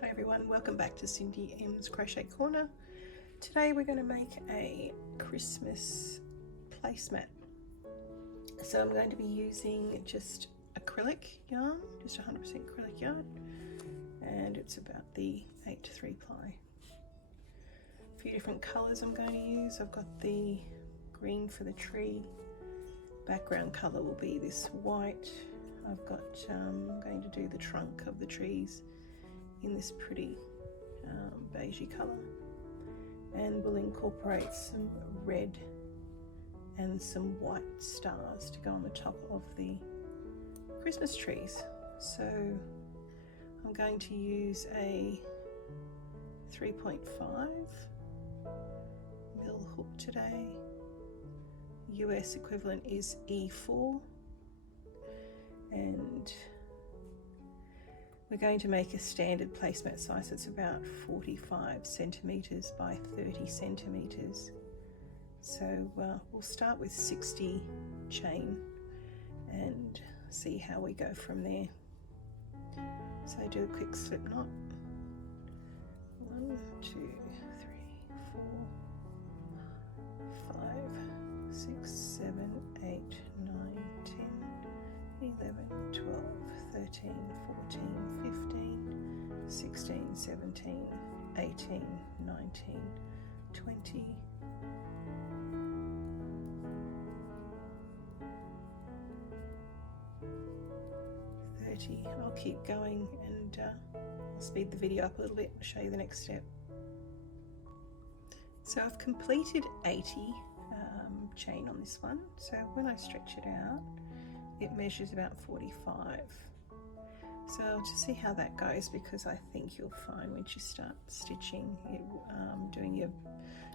Hi everyone, welcome back to Cindy M's Crochet Corner. Today we're going to make a Christmas placemat. So I'm going to be using just acrylic yarn, just 100% acrylic yarn, and it's about the 8 to 3 ply. A few different colours I'm going to use. I've got the green for the tree, background colour will be this white. I've got, I'm going to do the trunk of the trees in this pretty beigey colour, and we'll incorporate some red and some white stars to go on the top of the Christmas trees. So I'm going to use a 3.5 mil hook today. US equivalent is E4, and we're going to make a standard placemat size. It's about 45 centimeters by 30 centimeters. So we'll start with 60 chain and see how we go from there. So do a quick slip knot. 1, 2, 3, 4, 5, 6, 7, 8, 9, 10, 11, 12, 13, 14, 15, 16, 17, 18, 19, 20, 30. I'll keep going and I'll speed the video up a little bit and show you the next step. So I've completed 80 chain on this one. So when I stretch it out, it measures about 45. So I'll just see how that goes, because I think you'll find once you start stitching it, doing your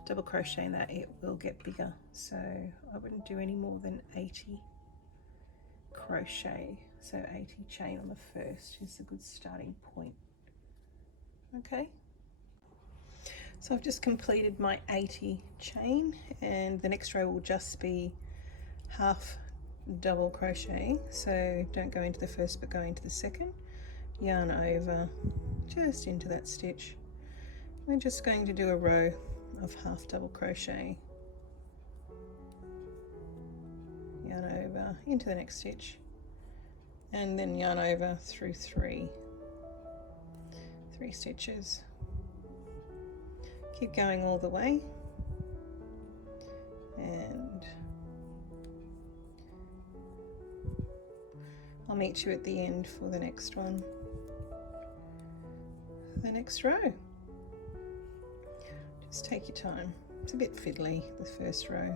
double crochet in that, it will get bigger. So I wouldn't do any more than 80 crochet. So 80 chain on the first is a good starting point. Okay. So I've just completed my 80 chain, and the next row will just be half double crochet. So don't go into the first but go into the second, yarn over just into that stitch. We're just going to do a row of half double crochet, yarn over into the next stitch, and then yarn over through three stitches. Keep going all the way, and I'll meet you at the end for the next one, the next row. Just take your time. It's a bit fiddly, the first row.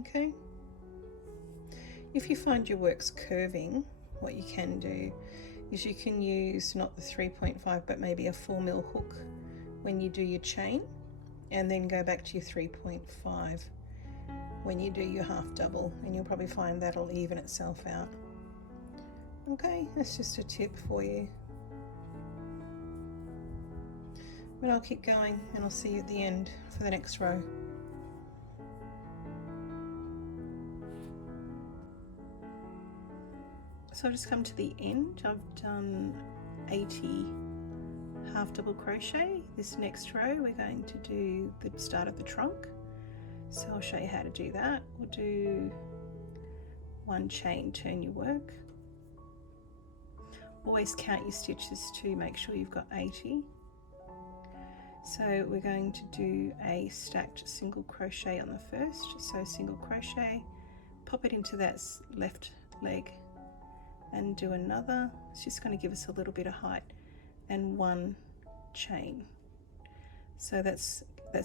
Okay. If you find your work's curving, what you can do is you can use not the 3.5 but maybe a 4 mil hook when you do your chain, and then go back to your 3.5 when you do your half double, and you'll probably find that'll even itself out. Okay, that's just a tip for you. But I'll keep going and I'll see you at the end for the next row. So I've just come to the end. I've done 80 half double crochet. This next row we're going to do the start of the trunk. So I'll show you how to do that. We'll do 1 chain, turn your work. Always count your stitches to make sure you've got 80. So we're going to do a stacked single crochet on the first. So single crochet, pop it into that left leg, and do another. It's just going to give us a little bit of height, and 1 chain. So that's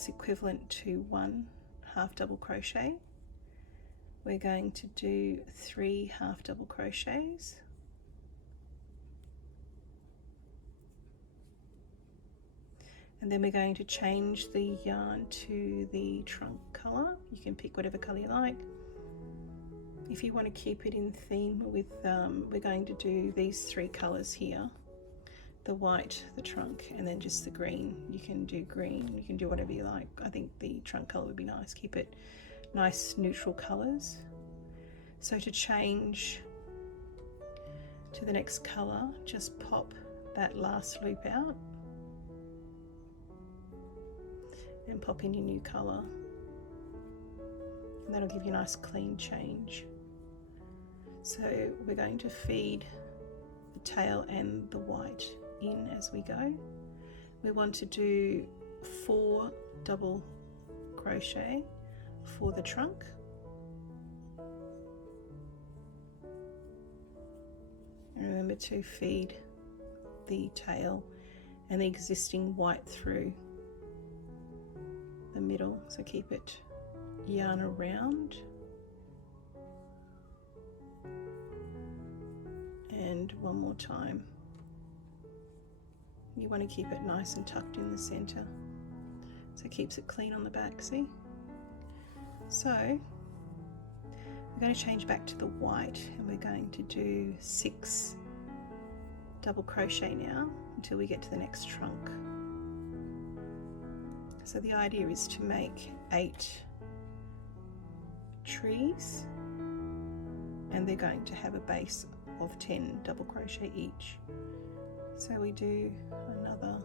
equivalent to 1 half double crochet. We're going to do 3 half double crochets, and then we're going to change the yarn to the trunk color. You can pick whatever color you like. If you want to keep it in theme with, we're going to do these 3 colors here. the white, the trunk, and then just the green. You can do green, you can do whatever you like. I think the trunk color would be nice. Keep it nice neutral colors. So to change to the next color, just pop that last loop out and pop in your new color, and that'll give you a nice clean change. So we're going to feed the tail and the white in as we go. We want to do 4 double crochet for the trunk, and remember to feed the tail and the existing white through the middle, so keep it yarn around. And one more time. You want to keep it nice and tucked in the center, so it keeps it clean on the back, see? So we're going to change back to the white, and we're going to do 6 double crochet now until we get to the next trunk. So the idea is to make 8 trees, and they're going to have a base of 10 double crochet each. So we do another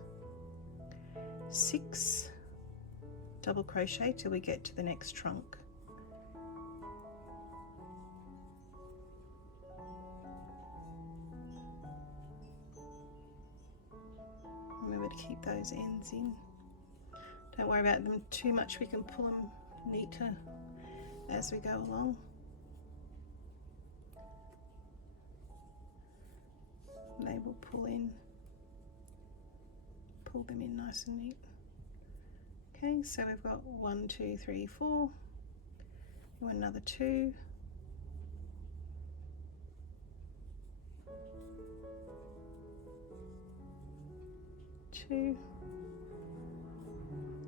6 double crochet till we get to the next trunk. Remember to keep those ends in. Don't worry about them too much, we can pull them neater as we go along. They will pull them in nice and neat. Okay, so we've got 1, 2, 3, 4, and another 2, 2.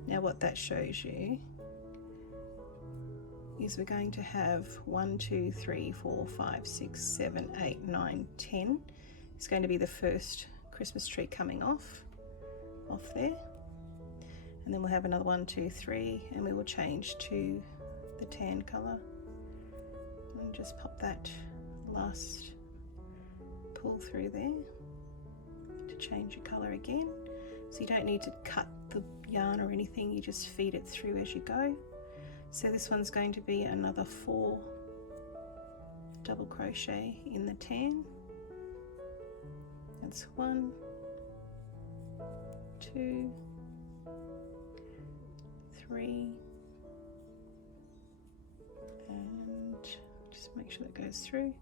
Now what that shows you is we're going to have 1, 2, 3, 4, 5, 6, 7, 8, 9, 10. It's going to be the first Christmas tree coming off there, and then we'll have another 1, 2, 3, and we will change to the tan color, and just pop that last pull through there to change your color again. So you don't need to cut the yarn or anything, you just feed it through as you go. So this one's going to be another 4 double crochet in the tan. That's 1, 2, 3, and just make sure that goes through,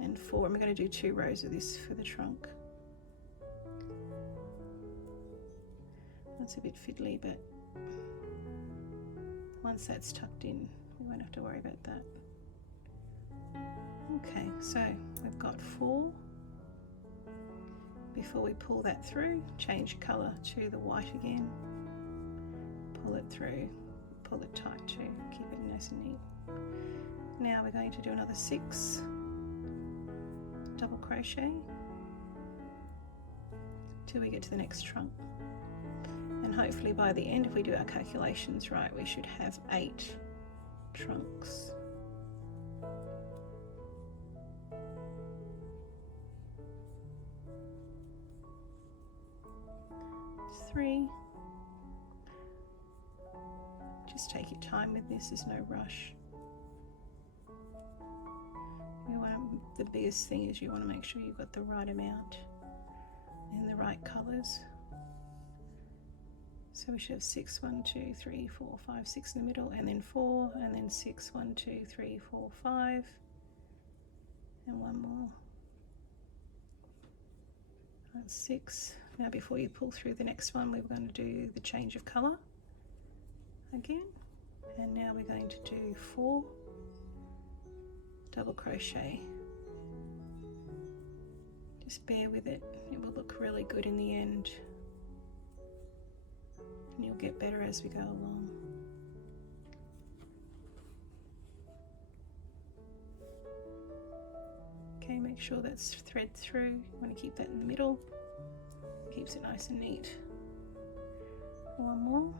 and 4. And we're going to do 2 rows of this for the trunk. That's a bit fiddly, but once that's tucked in, we won't have to worry about that. Okay, so we've got 4. Before we pull that through, change colour to the white again, pull it through, pull it tight too, keep it nice and neat. Now we're going to do another 6 double crochet till we get to the next trunk. And hopefully by the end, if we do our calculations right, we should have 8 trunks. 3. Just take your time with this, there's no rush. The biggest thing is you want to make sure you've got the right amount in the right colours. So we should have 6, 1, 2, 3, 4, 5, 6 in the middle, and then 4, and then 6, 1, 2, 3, 4, 5, and one more. That's 6. Now before you pull through the next one, we're going to do the change of colour again, and now we're going to do 4 double crochet. Just bear with it, it will look really good in the end, and you'll get better as we go along. Okay, make sure that's thread through. You want to keep that in the middle. Keeps it nice and neat. One more.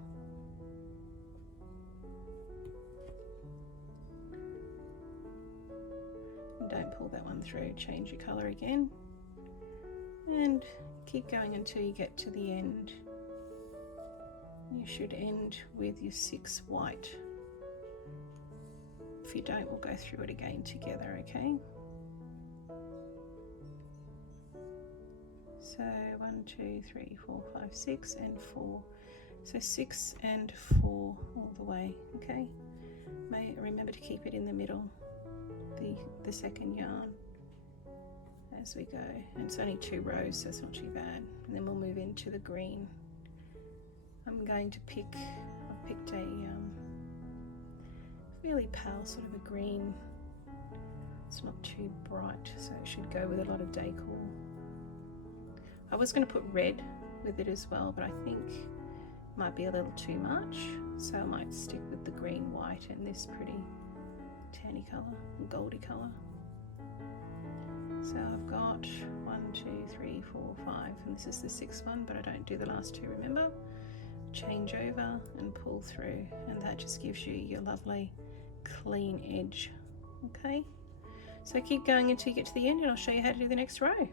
And don't pull that one through, change your colour again. And keep going until you get to the end. You should end with your 6 white. If you don't, we'll go through it again together, okay? So 1, 2, 3, 4, 5, 6 and 4. So 6 and 4 all the way, okay? Remember to keep it in the middle, the second yarn as we go. And it's only 2 rows, so it's not too bad. And then we'll move into the green. I'm going to picked a really pale sort of a green. It's not too bright, so it should go with a lot of decor. I was going to put red with it as well, but I think it might be a little too much, so I might stick with the green, white, and this pretty tanny colour, goldy colour. So I've got 1, 2, 3, 4, 5, and this is the 6th one, but I don't do the last 2, remember? Change over and pull through, and that just gives you your lovely clean edge. Okay, so keep going until you get to the end, and I'll show you how to do the next row.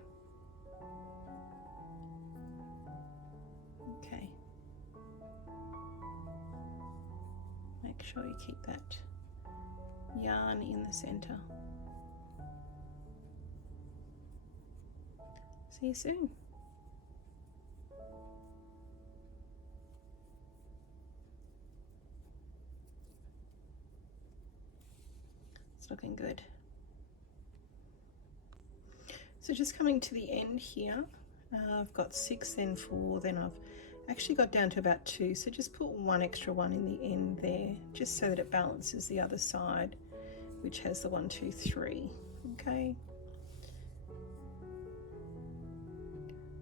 Okay, make sure you keep that yarn in the center. See you soon. Looking good. So just coming to the end here, I've got 6 and 4, then I've actually got down to about 2, so just put 1 extra one in the end there, just so that it balances the other side, which has the 1, 2, 3. Okay,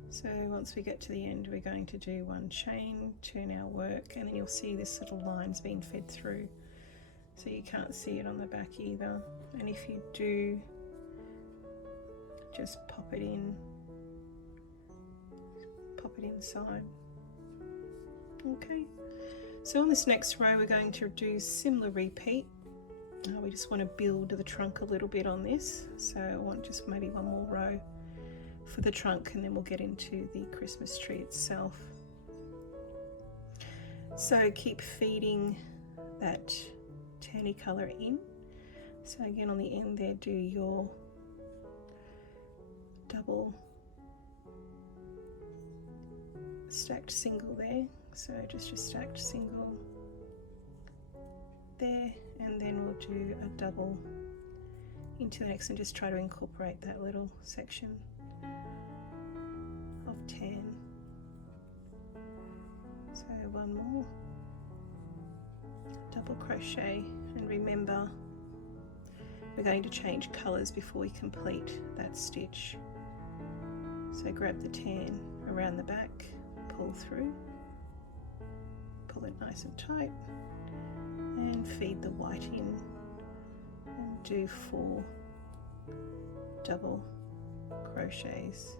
so once we get to the end, we're going to do 1 chain, turn our work, and then you'll see this little line's been fed through. So you can't see it on the back either, and if you do, just pop it inside. Okay, so on this next row we're going to do similar repeat. We just want to build the trunk a little bit on this, so I want just maybe 1 more row for the trunk, and then we'll get into the Christmas tree itself. So keep feeding that tanny colour in. So again, on the end there, do your double stacked single there, so just your stacked single there, and then we'll do a double into the next and just try to incorporate that little section of tan. So 1 more double crochet, and remember we're going to change colours before we complete that stitch. So grab the tan around the back, pull through, pull it nice and tight, and feed the white in, and do 4 double crochets.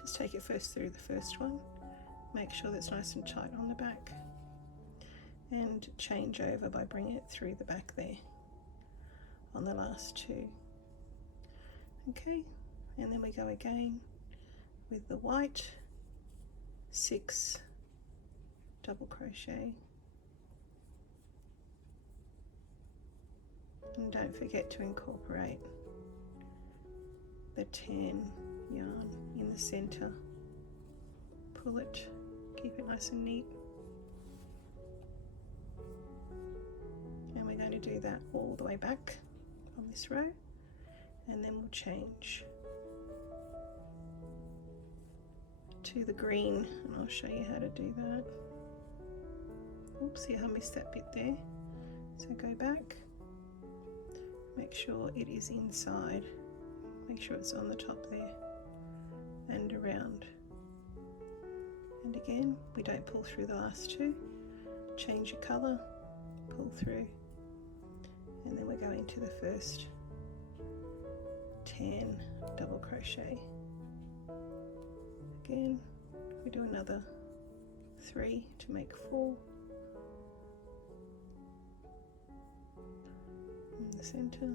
Just take it first through the first one, make sure that's nice and tight on the back, and change over by bringing it through the back there on the last 2. Okay, and then we go again with the white, 6 double crochet, and don't forget to incorporate the tan yarn in the center. Pull it, keep it nice and neat, and we're going to do that all the way back on this row, and then we'll change to the green, and I'll show you how to do that. Oops, see how I missed that bit there. So go back, make sure it is inside, make sure it's on the top there and around. And again, we don't pull through the last two. Change your colour, pull through, and then we're going to the first 10 double crochet. Again, we do another 3 to make 4 in the center.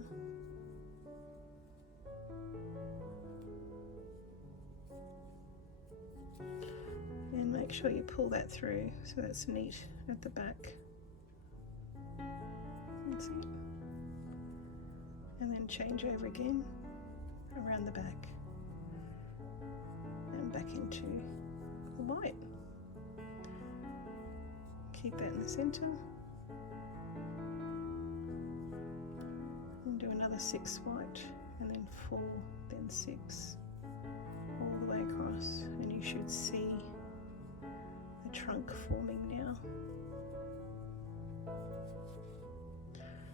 And make sure you pull that through so that's neat at the back. That's it. And then change over again around the back and back into the white. Keep that in the center and do another 6 white and then 4, then 6 all the way across, and you should see the trunk forming now.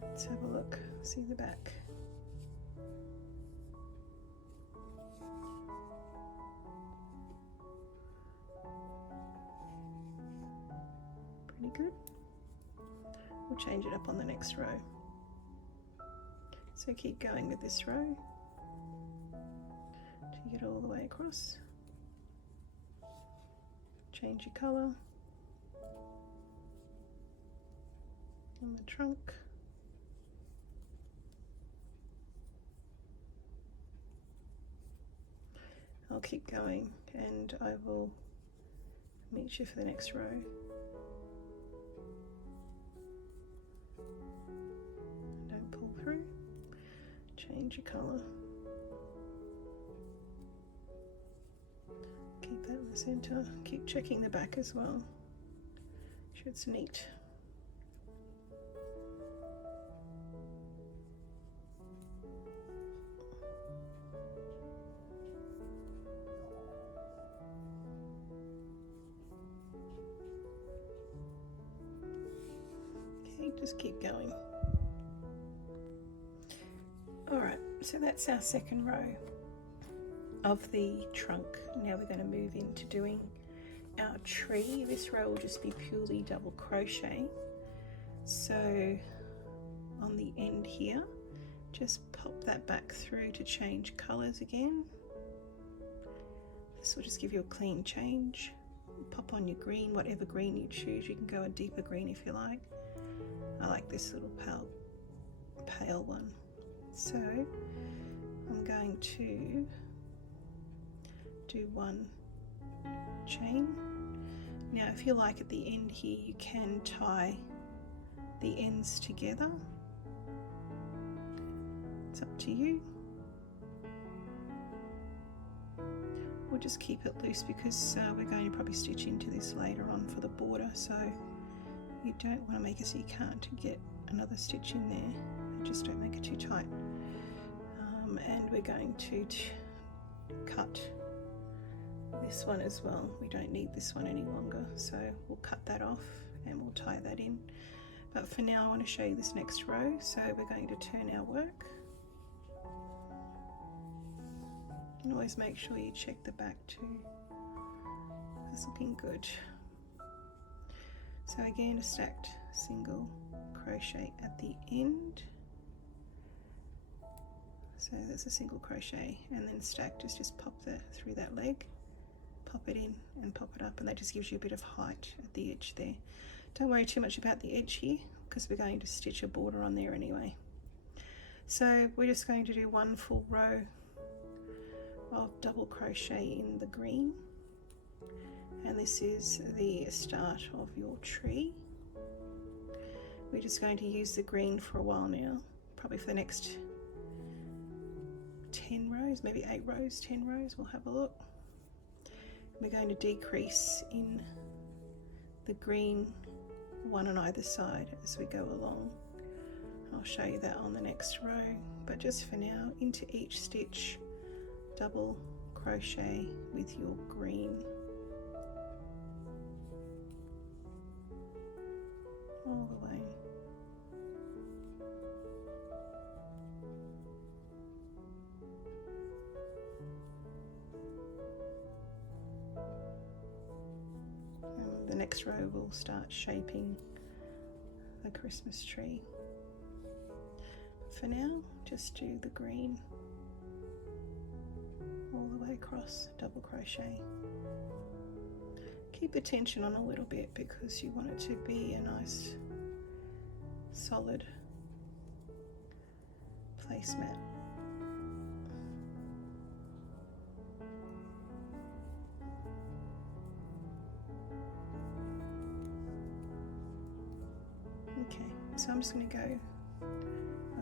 Let's have a look, see the back. Pretty good. We'll change it up on the next row. So keep going with this row to get all the way across. Change your colour on the trunk. I'll keep going and I will meet you for the next row. Don't pull through. Change your colour. Keep that in the centre. Keep checking the back as well. Make sure it's neat. Okay, just keep going. Alright, so that's our second row of the trunk. Now we're going to move into doing our tree. This row will just be purely double crochet. So on the end here, just pop that back through to change colours again. This will just give you a clean change. Pop on your green, whatever green you choose. You can go a deeper green if you like. I like this little pale one. So I'm going to do 1 chain. Now if you like, at the end here you can tie the ends together. It's up to you. We'll just keep it loose because we're going to probably stitch into this later on for the border, so you don't want to make it so you can't get another stitch in there. Just don't make it too tight. And we're going to cut this one as well. We don't need this one any longer, so we'll cut that off and we'll tie that in. But for now I want to show you this next row, so we're going to turn our work. And always make sure you check the back too. It's looking good. So again, a stacked single crochet at the end. So that's a single crochet, and then stacked is just pop through that leg, pop it in and pop it up, and that just gives you a bit of height at the edge there. Don't worry too much about the edge here because we're going to stitch a border on there anyway. So we're just going to do 1 full row of double crochet in the green, and this is the start of your tree. We're just going to use the green for a while now, probably for the next 10 rows, maybe 8 rows, 10 rows, we'll have a look. We're going to decrease in the green, 1 on either side as we go along. I'll show you that on the next row, but just for now, into each stitch, double crochet with your green. All the way. next row we'll start shaping the Christmas tree. For now, just do the green all the way across, double crochet. Keep the tension on a little bit because you want it to be a nice solid placemat. Okay, so I'm just going to go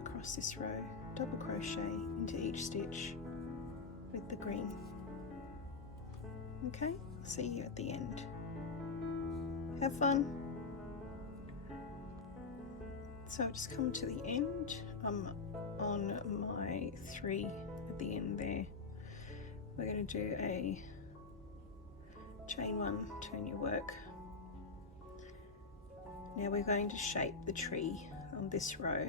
across this row, double crochet into each stitch with the green. Okay, I'll see you at the end. Have fun! So I've just come to the end. I'm on my 3 at the end there. We're going to do a chain 1, turn your work. Now we're going to shape the tree on this row.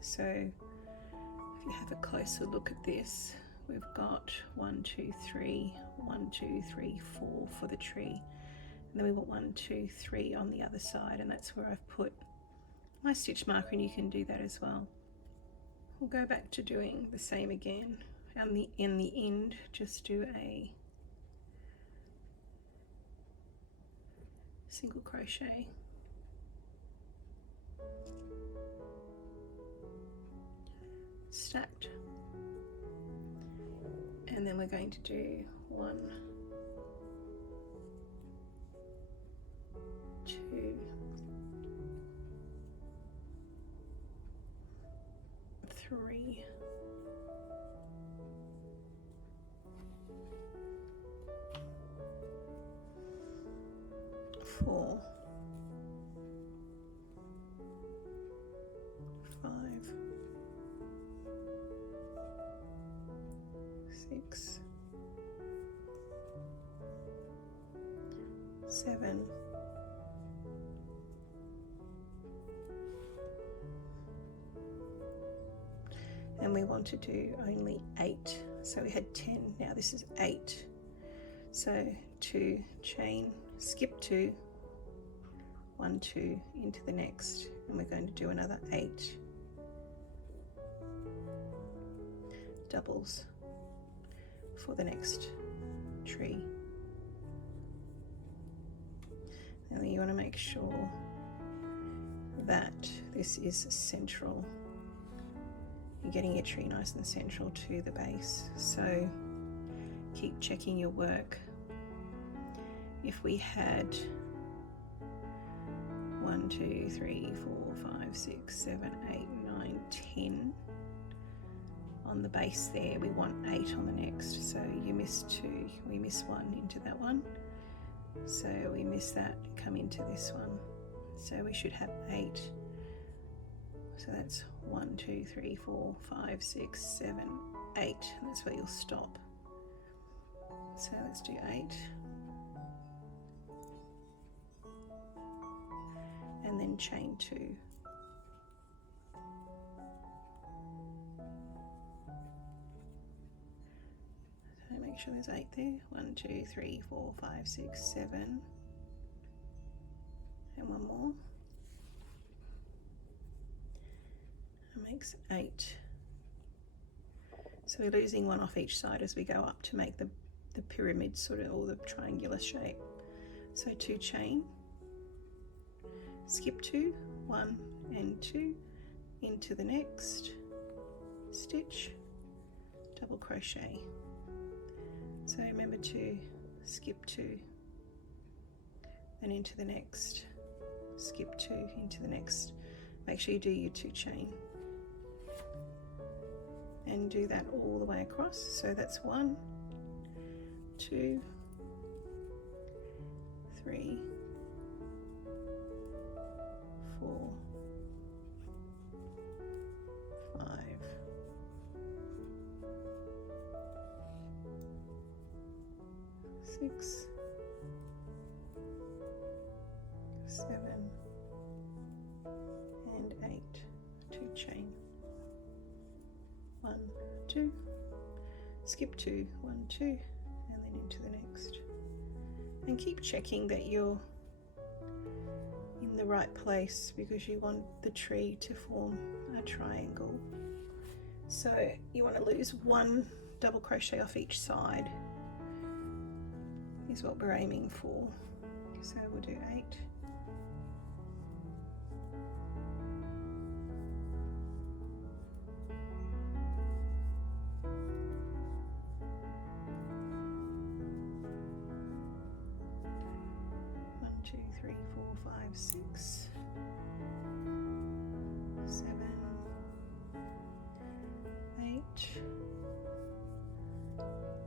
So if you have a closer look at this, we've got 1, 2, 3, 1, 2, 3, 4 for the tree. And then we want 1, 2, 3 on the other side, and that's where I've put my stitch marker, and you can do that as well. We'll go back to doing the same again. And in the end, just do a single crochet. Stacked. And then we're going to do 1, 2, 3, 4, 5, 6, 7, 8, and we want to do only 8. So we had 10, now this is 8. So 2 chain, skip 2, 1, 2 into the next, and we're going to do another 8 doubles for the next tree. Now you want to make sure that this is central. You're getting your tree nice and central to the base, so keep checking your work. If we had 1, 2, 3, 4, 5, 6, 7, 8, 9, 10 on the base there, we want 8 on the next. So you miss 2, we miss 1 into that one, so we miss that and come into this one, so we should have 8. So that's 1, 2, 3, 4, 5, 6, 7, 8. That's where you'll stop. So let's do 8. And then chain 2. So make sure there's 8 there. 1, 2, 3, 4, 5, 6, 7. And one more. That makes 8. So we're losing 1 off each side as we go up to make the pyramid sort of, or the triangular shape. So 2 chain, skip 2, 1 and 2 into the next stitch, double crochet. So remember to skip 2, then into the next, skip 2 into the next. Make sure you do your 2 chain and do that all the way across. So that's 1, 2, 3, 4, 5, 6, 7, and 8. 2 chain, 1, 2, skip 2, 1, 2, and then into the next. And keep checking that your the right place because you want the tree to form a triangle. So you want to lose 1 double crochet off each side is what we're aiming for. So we'll do 8. One, 2, 3, 4, 5, 6, 7, 8,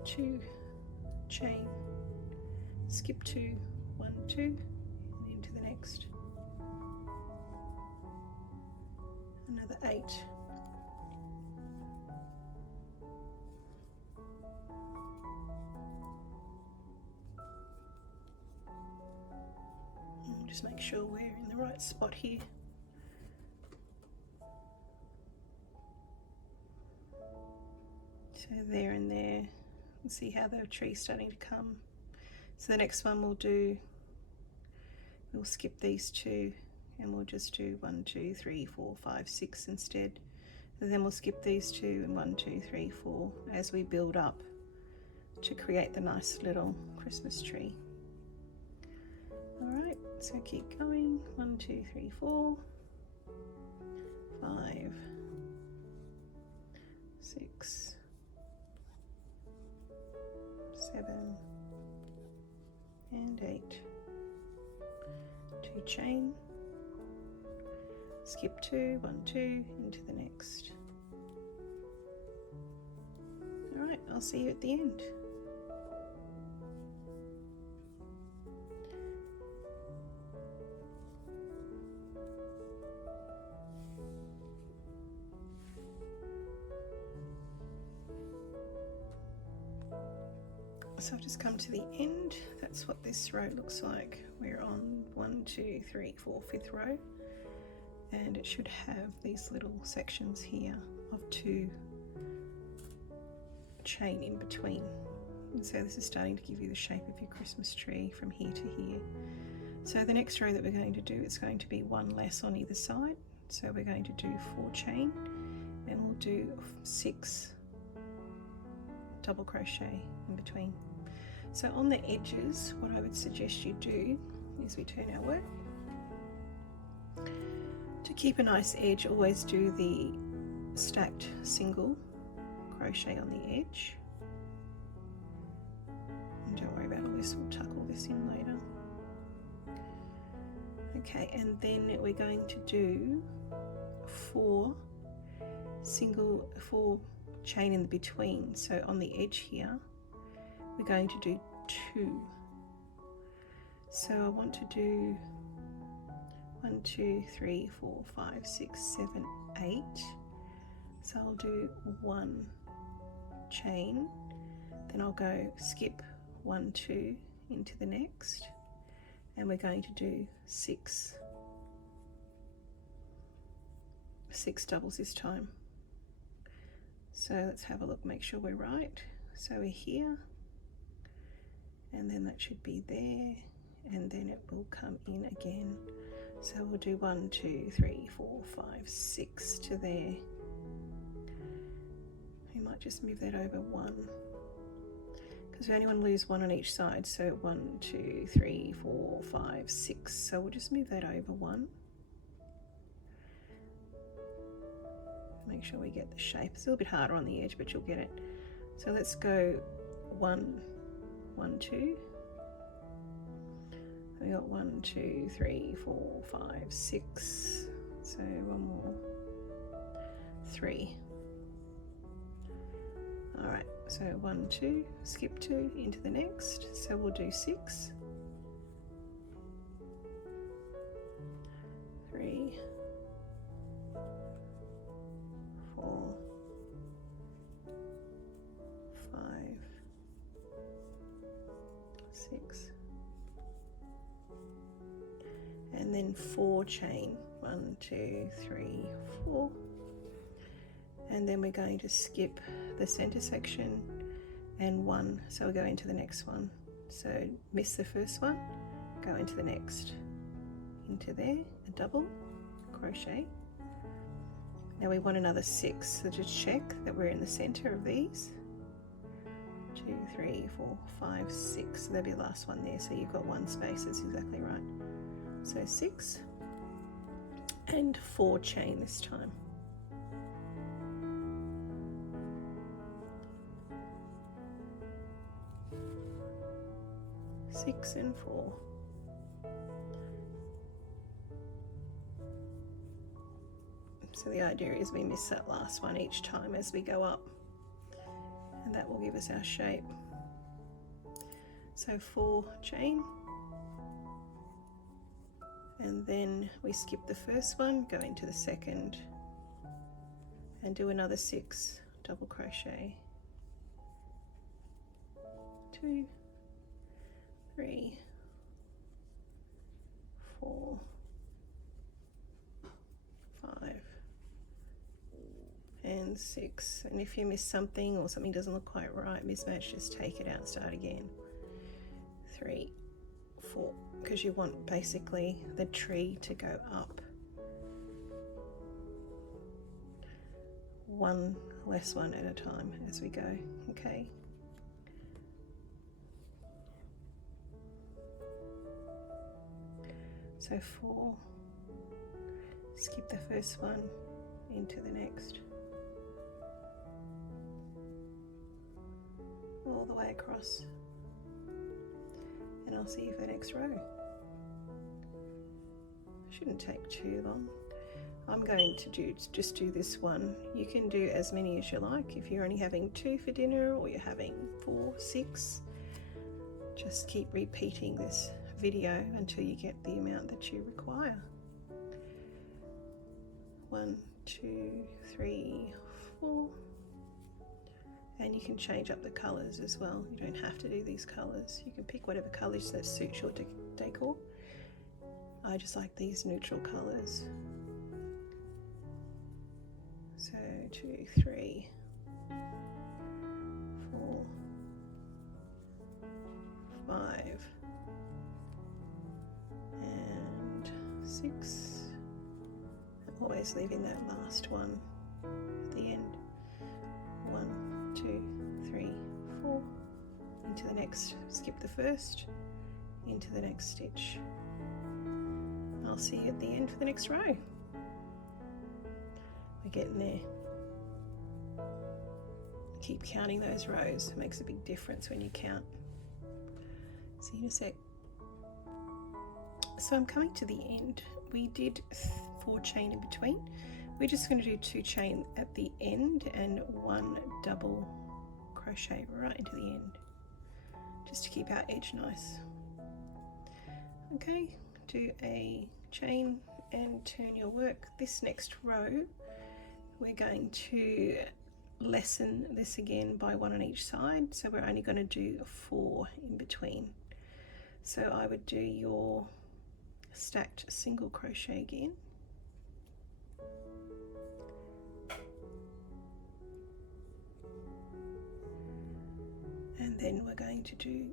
2, chain, skip 2, 1, 2, and into the next. Another 8. And just make sure we're in the right spot here. So there and there, and see how the tree's starting to come. So the next one we'll skip these 2 and we'll just do 1, 2, 3, 4, 5, 6 instead. And then we'll skip these 2 and 1, 2, 3, 4 as we build up to create the nice little Christmas tree. Alright, so keep going. 1, 2, 3, 4, 5, 6, 7, and 8. 2 chain, skip 2, 1, 2, into the next. Alright, I'll see you at the end. So I've just come to the end. That's what this row looks like. We're on 1, 2, 3, 4, 5th row, and it should have these little sections here of 2 chain in between. And so this is starting to give you the shape of your Christmas tree from here to here. So the next row that we're going to do, it's going to be 1 less on either side. So we're going to do 4 chain, and we'll do 6 double crochet in between. So on the edges, what I would suggest you do is we turn our work. To keep a nice edge, always do the stacked single crochet on the edge. And don't worry about all this, we'll tuck all this in later. Okay, and then we're going to do 4 chain in between. So on the edge here, we're going to do 2. So I want to do 1, 2, 3, 4, 5, 6, 7, 8. So I'll do 1 chain, then I'll go skip 1, 2 into the next, and we're going to do 6 doubles this time. So let's have a look, make sure we're right. So we're here, and then that should be there, and then it will come in again. So we'll do 1, 2, 3, 4, 5, 6 to there. We might just move that over 1, because we only want to lose 1 on each side. So 1, 2, 3, 4, 5, 6. So we'll just move that over 1. Make sure we get the shape. It's a little bit harder on the edge, but you'll get it. So let's go 1, 1, 2. We got 1, 2, 3, 4, 5, 6. So 1 more. 3. All right. So 1, 2. Skip 2 into the next. So we'll do 6. 3. 4, 5, 6, and then 4 chain. 1, 2, 3, 4, and then we're going to skip the center section and 1, so we'll go into the next one. So miss the first one, go into the next, into there, a double crochet. Now we want another 6, so just check that we're in the center of these. 2, 3, 4, 5, 6. So that'll be the last one there. So you've got one space. That's exactly right. So 6 and 4 chain this time. Six and 4. So the idea is we miss that last one each time as we go up, and that will give us our shape. So 4 chain, and then we skip the first one, go into the second, and do another 6 double crochet. 2, 3, 4, 5, and 6. And if you miss something or something doesn't look quite right, mismatch, just take it out and start again. 3, 4, because you want basically the tree to go up. One less one at a time as we go, okay? So 4, skip the first one into the next, all the way across, and I'll see you for the next row. Shouldn't take too long. I'm going to just do this one. You can do as many as you like. If you're only having 2 for dinner, or you're having 4, 6, just keep repeating this video until you get the amount that you require. 1, 2, 3, 4, and you can change up the colors as well. You don't have to do these colors. You can pick whatever colors that suits your decor. I just like these neutral colors. So 2, 3, 4, 5, and 6. Always leaving that last one at the end. 1, 2, 3, 4. Into the next, skip the first, into the next stitch. I'll see you at the end for the next row. We're getting there. Keep counting those rows. It makes a big difference when you count. See you in a sec. So I'm coming to the end. We did 4 chain in between. We're just going to do 2 chain at the end and 1 double crochet right into the end, just to keep our edge nice. Okay, do a chain and turn your work. This next row, we're going to lessen this again by 1 on each side, so we're only going to do 4 in between. So I would do your stacked single crochet again, and then we're going to do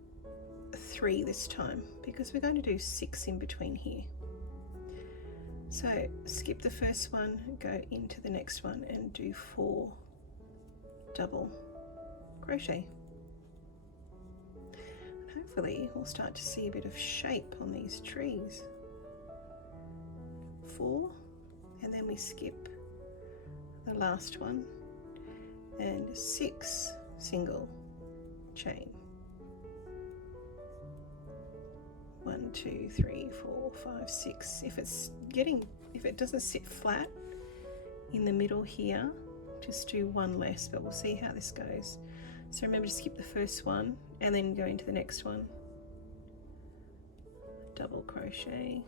3 this time, because we're going to do 6 in between here. So skip the first one, go into the next one, and do 4 double crochet. And hopefully we'll start to see a bit of shape on these trees. 4, and then we skip the last one, and 6 single chain. 1, 2, 3, 4, 5, 6. If it doesn't sit flat in the middle here, just do 1 less, but we'll see how this goes. So remember to skip the first one and then go into the next one. Double crochet.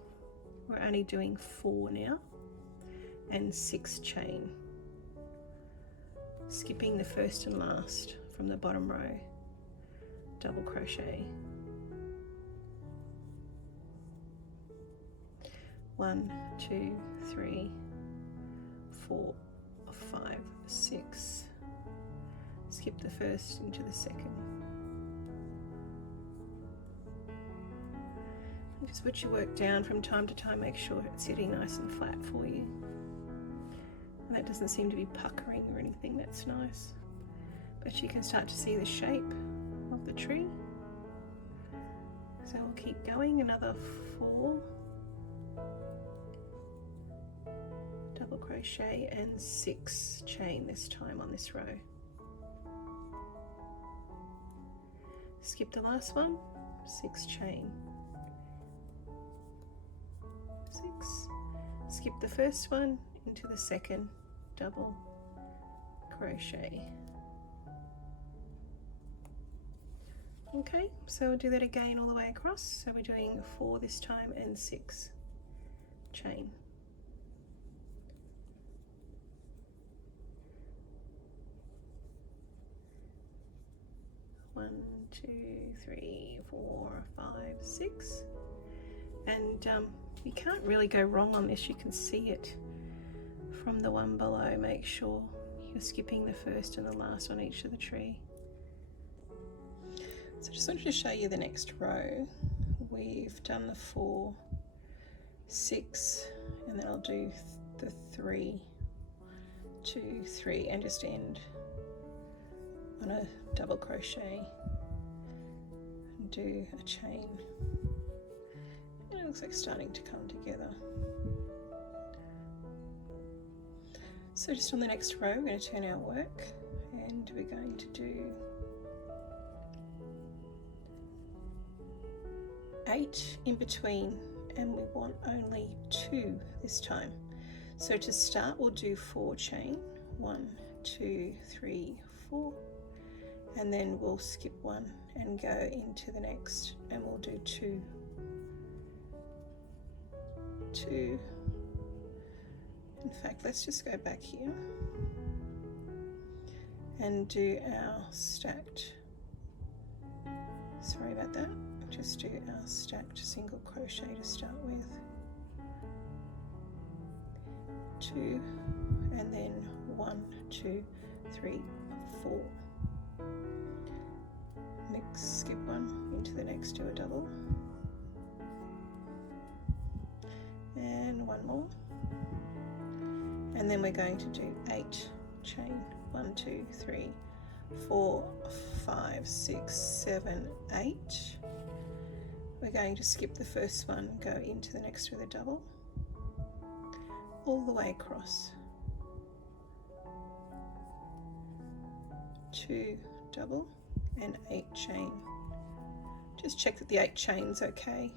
We're only doing 4 now, and 6 chain. Skipping the first and last from the bottom row. Double crochet. 1, 2, 3, 4, 5, 6. Skip the first into the second. Just put your work down from time to time, make sure it's sitting nice and flat for you. And that doesn't seem to be puckering or anything, that's nice. But you can start to see the shape of the tree. So we'll keep going, another 4 double crochet and 6 chain this time on this row. Skip the last one, 6 chain, 6, skip the first one into the second double crochet. Okay, so we'll do that again all the way across. So we're doing 4 this time and 6 chain. One, 2, 3, 4, 5, 6, and you can't really go wrong on this. You can see it from the one below. Make sure you're skipping the first and the last on each of the tree. So I just wanted to show you the next row. We've done the 4, 6, and then I'll do the 3, 2, 3, and just end on a double crochet and do a chain. And it looks like starting to come together. So just on the next row, we're going to turn our work and we're going to do 8 in between, and we want only 2 this time. So to start, we'll do 4 chain, 1, 2, 3, 4, and then we'll skip 1 and go into the next, and we'll do 2, 2. In fact, let's just go back here and do our stacked, sorry about that, just do our stacked single crochet to start with, 2, and then 1, 2, 3, 4. Next, skip 1 into the next, do a double, and 1 more, and then we're going to do 8 chain, 1, 2, 3, 4, 5, 6, 7, 8. We're going to skip the first one, go into the next with a double, all the way across, 2 double, and 8 chain. Just check that the 8 chain's okay.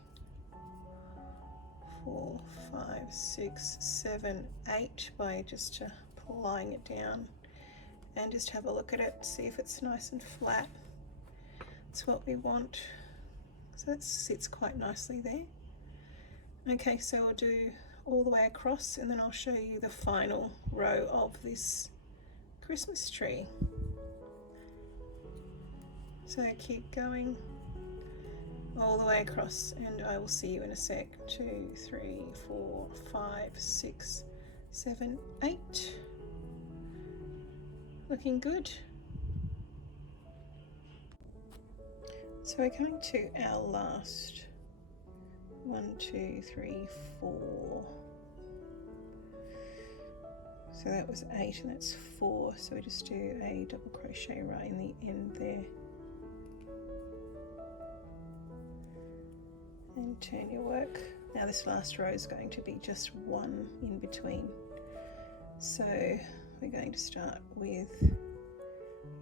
4, 5, 6, 7, 8 by just applying it down, and just have a look at it, see if it's nice and flat. That's what we want. So that sits quite nicely there. Okay, so we'll do all the way across, and then I'll show you the final row of this Christmas tree. So keep going all the way across, and I will see you in a sec. 2, 3, 4, 5, 6, 7, 8. Looking good. So we're coming to our last 1, 2, 3, 4. So that was 8 and that's 4. So we just do a double crochet right in the end there. And turn your work. Now this last row is going to be just 1 in between. So we're going to start with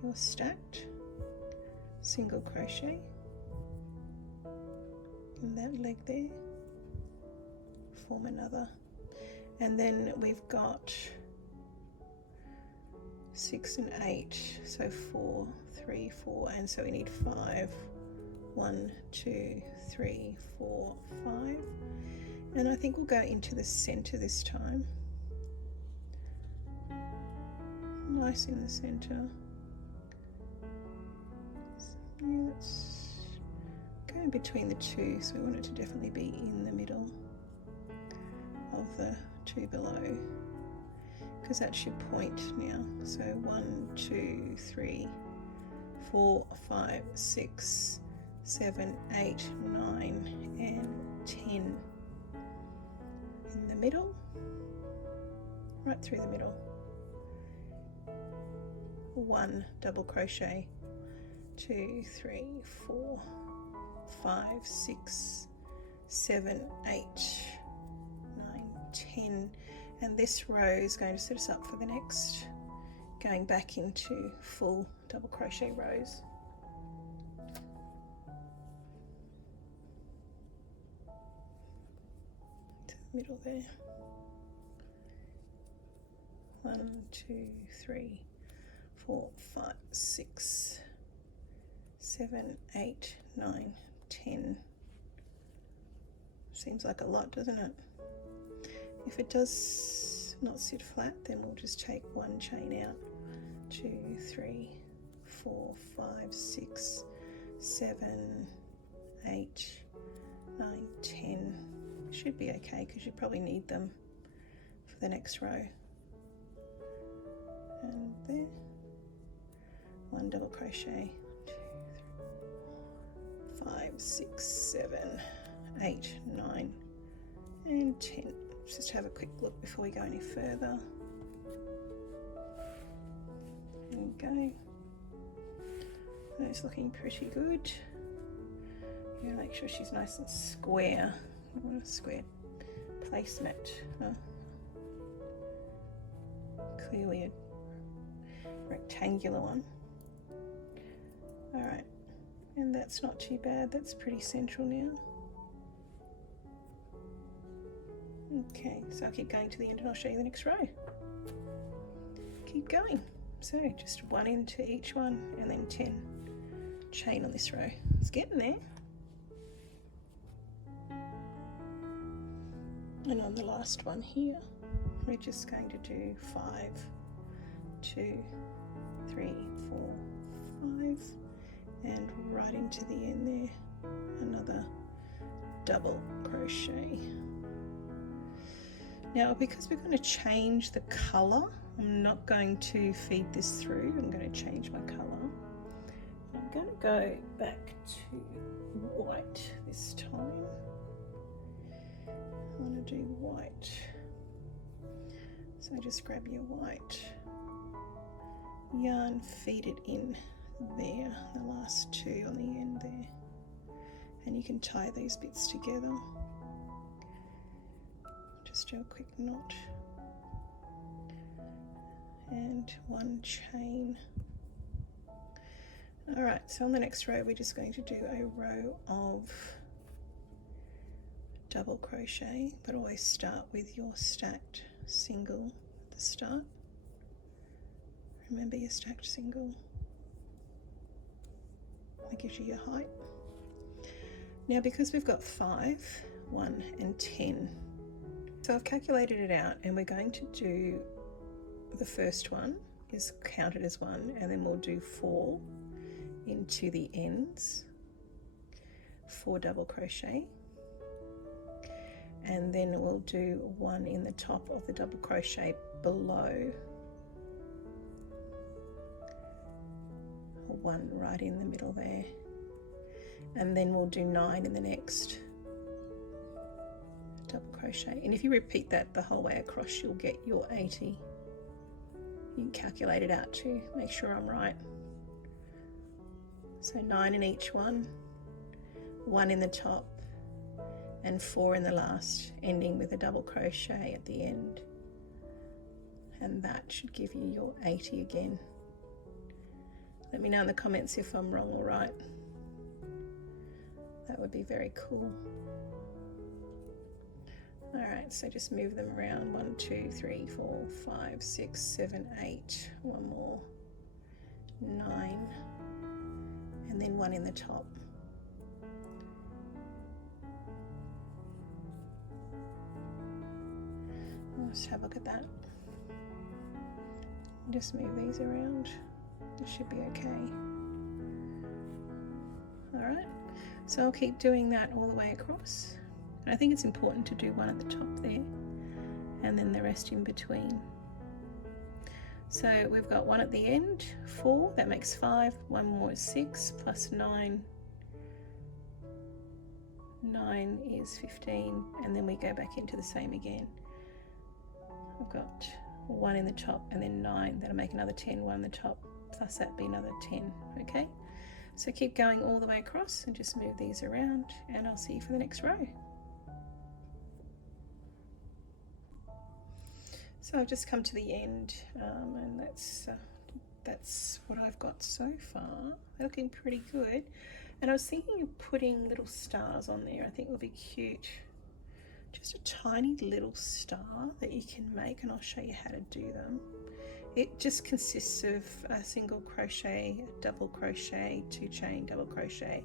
your stacked single crochet in that leg there, form another, and then we've got 6 and 8, so 4, 3, 4, and so we need 5. 1, 2, 3, 4, 5, and I think we'll go into the center this time. Nice in the center. Yeah, let's go in between the 2, so we want it to definitely be in the middle of the 2 below, because that's your point now. So 1, 2, 3, 4, 5, 6, 7, 8, 9, and 10 in the middle, right through the middle, 1 double crochet, 2, 3, 4, 5, 6, 7, 8, 9, 10, and this row is going to set us up for the next, going back into full double crochet rows. To the middle there. 1, 2, 3, 4, 5, 6, 7, 8, 9, 10. Seems like a lot, doesn't it? If it does not sit flat, then we'll just take 1 chain out. 2, 3, 4, 5, 6, 7, 8, 9, 10. Should be okay because you probably need them for the next row. And there, 1 double crochet, 2, 3, 5, 6, 7, 8, 9, and 10. Let's just have a quick look before we go any further. There we go. That's looking pretty good. I'm going to make sure she's nice and square. I want a square placemat. Clearly a rectangular one. Alright, and that's not too bad. That's pretty central now. Okay, so I'll keep going to the end and I'll show you the next row. Keep going. So just 1 into each one and then 10 chain on this row. It's getting there. And on the last one here, we're just going to do 5, 2, 3, 4, 5, and right into the end there, another double crochet. Now, because we're going to change the colour, I'm not going to feed this through. I'm going to change my colour. I'm going to go back to white this time. I want to do white. So just grab your white yarn, feed it in there, the last 2 on the end there. And you can tie these bits together. Just do a quick knot and 1 chain. Alright, so on the next row we're just going to do a row of double crochet, but always start with your stacked single at the start. Remember your stacked single. That gives you your height. Now because we've got 5, 1 and 10, so I've calculated it out, and we're going to do the first one is counted as 1, and then we'll do 4 into the ends, 4 double crochet, and then we'll do 1 in the top of the double crochet below, 1 right in the middle there, and then we'll do 9 in the next double crochet. And if you repeat that the whole way across, you'll get your 80. You can calculate it out to make sure I'm right. So 9 in each one, 1 in the top, and 4 in the last, ending with a double crochet at the end. And that should give you your 80 again. Let me know in the comments if I'm wrong or right. That would be very cool. Alright, so just move them around. 1, 2, 3, 4, 5, 6, 7, 8. 1 more. 9. And then 1 in the top. Let's have a look at that. Just move these around. This should be okay. Alright, so I'll keep doing that all the way across. And I think it's important to do 1 at the top there and then the rest in between. So we've got 1 at the end, 4, that makes 5, 1 more is 6, plus 9, 9 is 15, and then we go back into the same again. I've got 1 in the top and then 9, that'll make another 10, 1 in the top, plus that'd be another 10, okay? So keep going all the way across and just move these around, and I'll see you for the next row. So I've just come to the end, and that's what I've got so far. They're looking pretty good. And I was thinking of putting little stars on there. I think it would be cute. Just a tiny little star that you can make, and I'll show you how to do them. It just consists of a single crochet, double crochet, 2 chain, double crochet,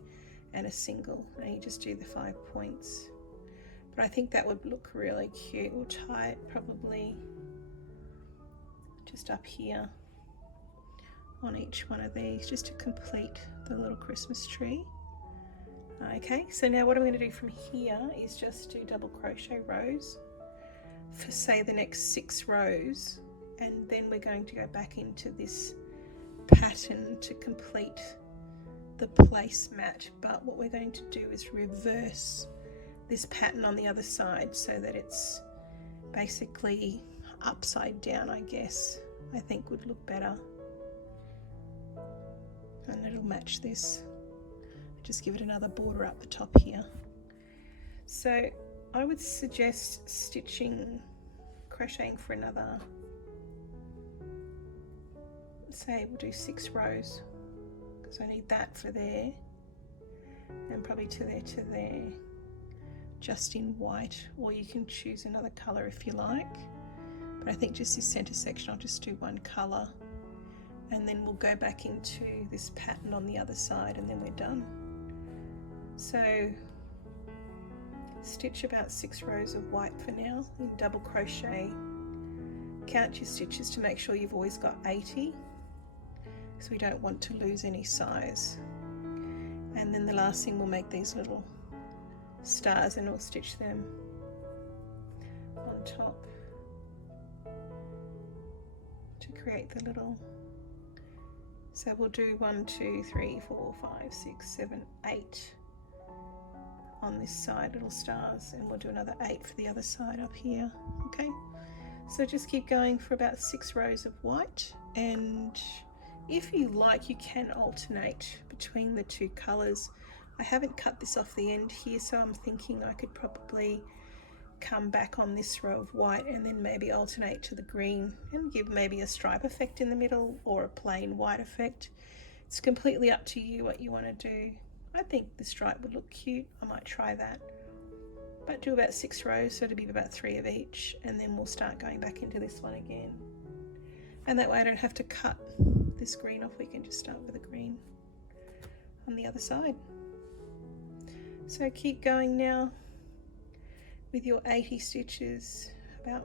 and a single. And you just do the 5 points. But I think that would look really cute. We'll tie it probably just up here on each one of these, just to complete the little Christmas tree. Okay, so now what I'm going to do from here is just do double crochet rows for say the next 6 rows, and then we're going to go back into this pattern to complete the placemat. But what we're going to do is reverse this pattern on the other side so that it's basically upside down, I guess. I think would look better, and it'll match this. Just give it another border up the top here. So I would suggest crocheting for another, say we'll do 6 rows, because I need that for there, and probably to there, just in white, or you can choose another colour if you like. But I think just this centre section I'll just do one colour, and then we'll go back into this pattern on the other side, and then we're done. So stitch about 6 rows of white for now in double crochet. Count your stitches to make sure you've always got 80, because we don't want to lose any size. And then the last thing, we'll make these little stars, and we'll stitch them on top to create the little. So we'll do 1, 2, 3, 4, 5, 6, 7, 8 on this side, little stars, and we'll do another 8 for the other side up here. Okay, so just keep going for about 6 rows of white, and if you like, you can alternate between the 2 colors. I haven't cut this off the end here, so I'm thinking I could probably come back on this row of white and then maybe alternate to the green and give maybe a stripe effect in the middle or a plain white effect. It's completely up to you what you want to do. I think the stripe would look cute. I might try that. But do about 6 rows, so it'll be about 3 of each, and then we'll start going back into this one again. And that way I don't have to cut this green off. We can just start with a green on the other side. So keep going now with your 80 stitches, about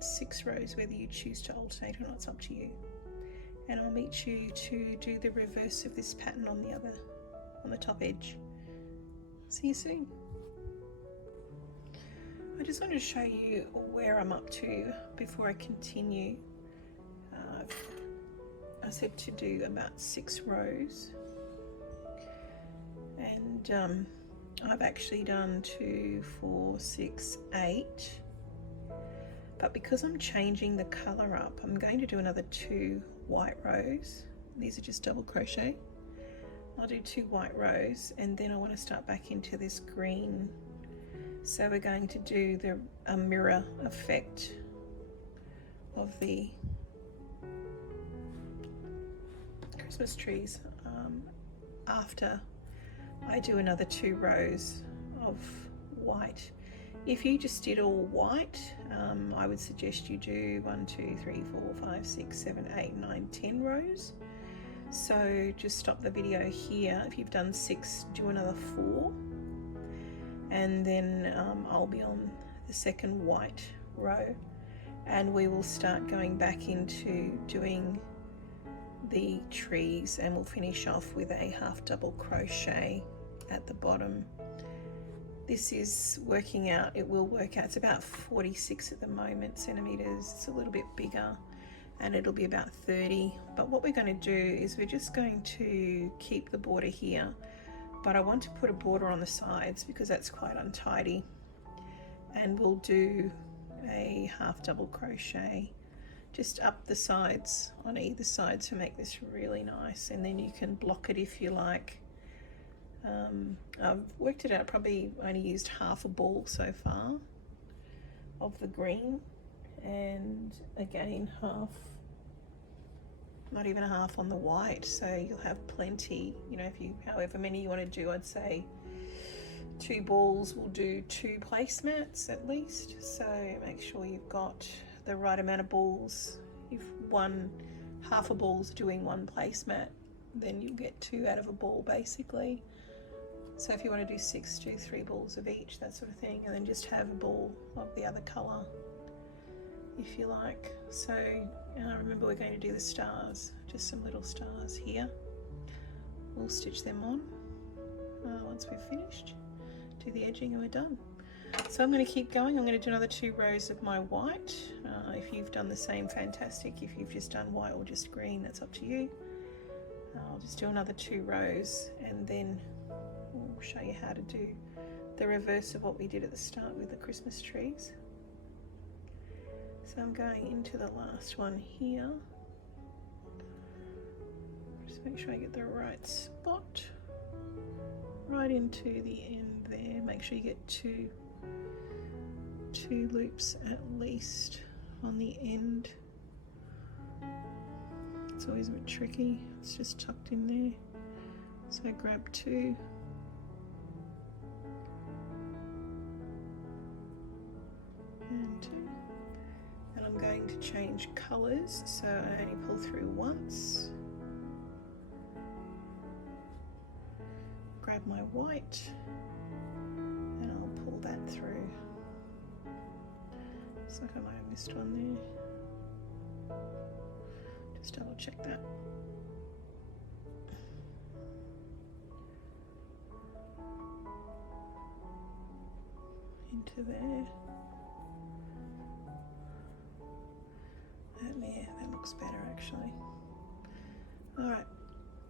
6 rows, whether you choose to alternate or not, it's up to you. And I'll meet you to do the reverse of this pattern on the top edge. See you soon. I just wanted to show you where I'm up to before I continue. I said to do about 6 rows, and I've actually done 2, 4, 6, 8, but because I'm changing the color up, I'm going to do another 2 white rows. These are just double crochet. I'll do 2 white rows, and then I want to start back into this green. So we're going to do a mirror effect of the Christmas trees after I do another 2 rows of white. If you just did all white, I would suggest you do 1, 2, 3, 4, 5, 6, 7, 8, 9, 10 rows. So just stop the video here. If you've done 6, do another 4, and then I'll be on the second white row, and we will start going back into doing the trees, and we'll finish off with a half double crochet at the bottom. This is working out, it will work out, it's about 46 at the moment centimeters. It's a little bit bigger, and it'll be about 30. But what we're going to do is we're just going to keep the border here, but I want to put a border on the sides because that's quite untidy, and we'll do a half double crochet just up the sides on either side to make this really nice, and then you can block it if you like. I've worked it out, probably only used half a ball so far of the green, and again half, not even a half on the white, so you'll have plenty, you know, if you, however many you want to do. I'd say 2 balls will do 2 placemats at least, so make sure you've got the right amount of balls. If half a ball's doing 1 placemat, then you'll get 2 out of a ball basically. So if you want to do 6, do 3 balls of each, that sort of thing, and then just have a ball of the other colour if you like. So remember, we're going to do the stars, just some little stars here. We'll stitch them on once we've finished, do the edging, and we're done. So I'm going to keep going. I'm going to do another 2 rows of my white. If you've done the same, fantastic. If you've just done white or just green, that's up to you. I'll just do another 2 rows, and then we'll show you how to do the reverse of what we did at the start with the Christmas trees. So I'm going into the last one here. Just make sure I get the right spot. Right into the end there. Make sure you get two loops at least on the end. It's always a bit tricky. It's just tucked in there. So grab 2. And 2. And I'm going to change colours, so I only pull through once. Grab my white and I'll pull that through. Looks like I might have missed one there. Just double check that. Into there. That looks better actually. Alright,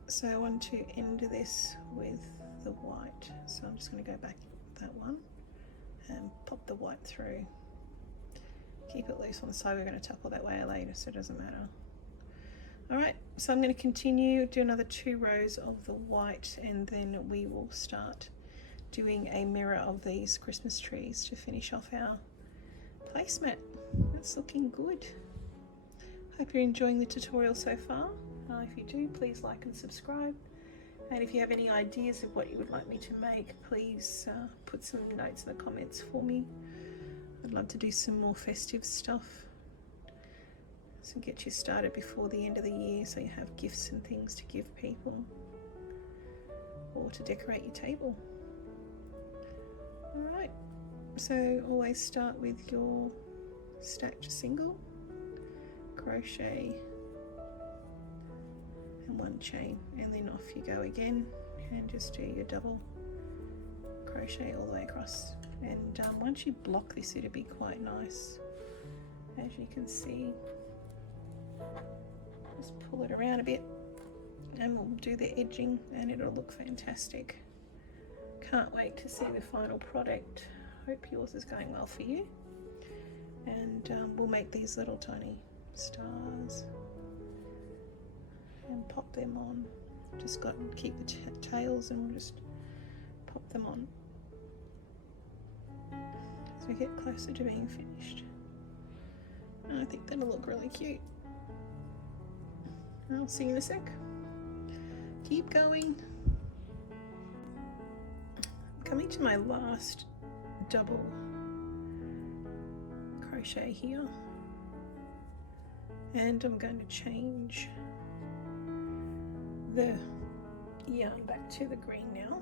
so I want to end this with the white, so I'm just going to go back that one and pop the white through. Keep it loose on the side, we're going to tuck all that way later, so it doesn't matter. Alright, so I'm going to continue, do another 2 rows of the white, and then we will start doing a mirror of these Christmas trees to finish off our placemat. That's looking good. Hope you're enjoying the tutorial so far. If you do, please like and subscribe. And if you have any ideas of what you would like me to make, please put some notes in the comments for me. I'd love to do some more festive stuff, so get you started before the end of the year, so you have gifts and things to give people or to decorate your table. Alright, so always start with your stacked single, crochet and 1 chain, and then off you go again, and just do your double crochet all the way across. And once you block this, it'll be quite nice, as you can see. Just pull it around a bit and we'll do the edging, and it'll look fantastic. Can't wait to see the final product. Hope yours is going well for you. And we'll make these little tiny stars and pop them on. Just got to keep the tails, and we'll just pop them on as we get closer to being finished. And I think that'll look really cute. I'll see you in a sec. Keep going. I'm coming to my last double crochet here, and I'm going to change the yarn back to the green now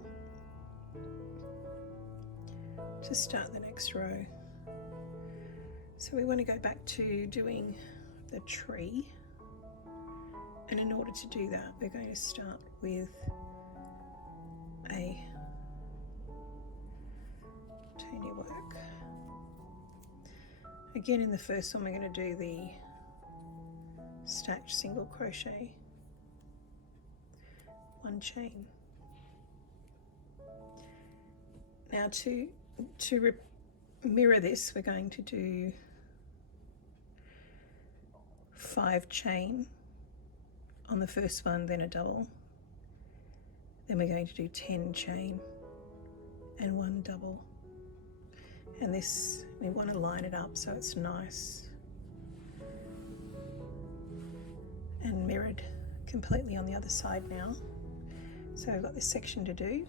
to start the next row. So we want to go back to doing the tree, and in order to do that, we're going to start with a tiny work. Again, in the first one, we're going to do the stacked single crochet, 1 chain, Now to mirror this, we're going to do 5 chain on the first one, then a double. Then we're going to do 10 chain and 1 double. And this, we want to line it up so it's nice and mirrored completely on the other side now. So I've got this section to do.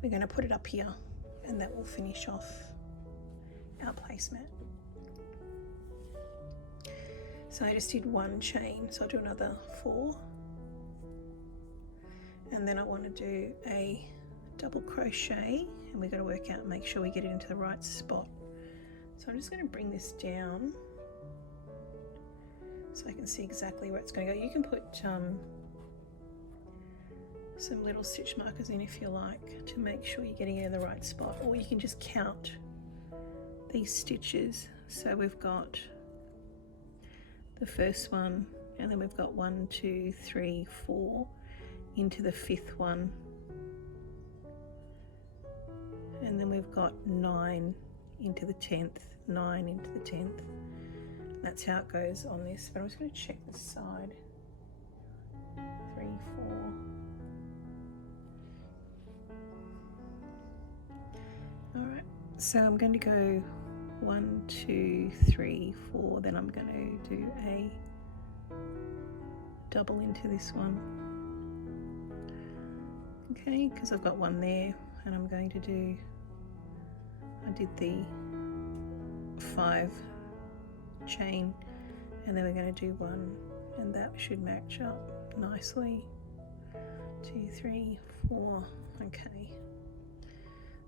We're going to put it up here and that will finish off our placemat. So I just did 1 chain, so I'll do another 4. And then I want to do a double crochet, and we've got to work out and make sure we get it into the right spot. So I'm just going to bring this down so I can see exactly where it's going to go. You can put some little stitch markers in if you like to make sure you're getting it in the right spot, or you can just count these stitches. So we've got the first one, and then we've got 1, 2, 3, 4 into the 5th one, and then we've got 9 into the 10th, 9 into the 10th. That's how it goes on this, but I'm just going to check this side. 3, 4. All right, so I'm going to go 1, 2, 3, 4, then I'm going to do a double into this one. Okay, because I've got 1 there, and I'm going to do, I did the 5 chain, and then we're going to do 1, and that should match up nicely. 2, 3, 4, okay.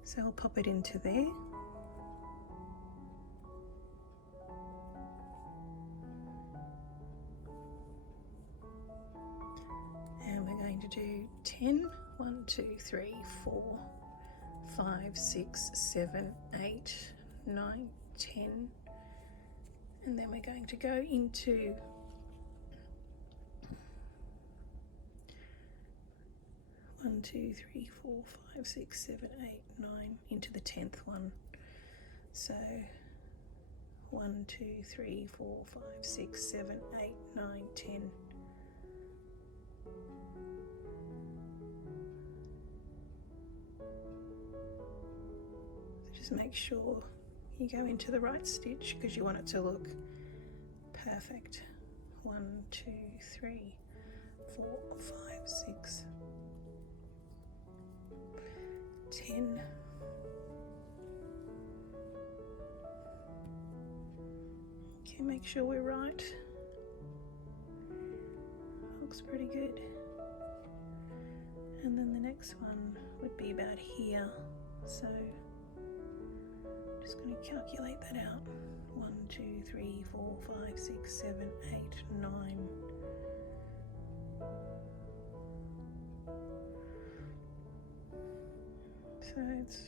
So I'll pop it into there. And we're going to do 10. 1, 2, 3, 4, 5, 6, 7, 8, 9, 10. And then we're going to go into 1, 2, 3, 4, 5, 6, 7, 8, 9 into the 10th one. So 1, 2, 3, 4, 5, 6, 7, 8, 9, 10. So just make sure you go into the right stitch because you want it to look perfect. 1, 2, 3, 4, 5, 6, 10. Okay, make sure we're right. Looks pretty good. And then the next one would be about here. So I'm just going to calculate that out. 1, 2, 3, 4, 5, 6, 7, 8, 9. So it's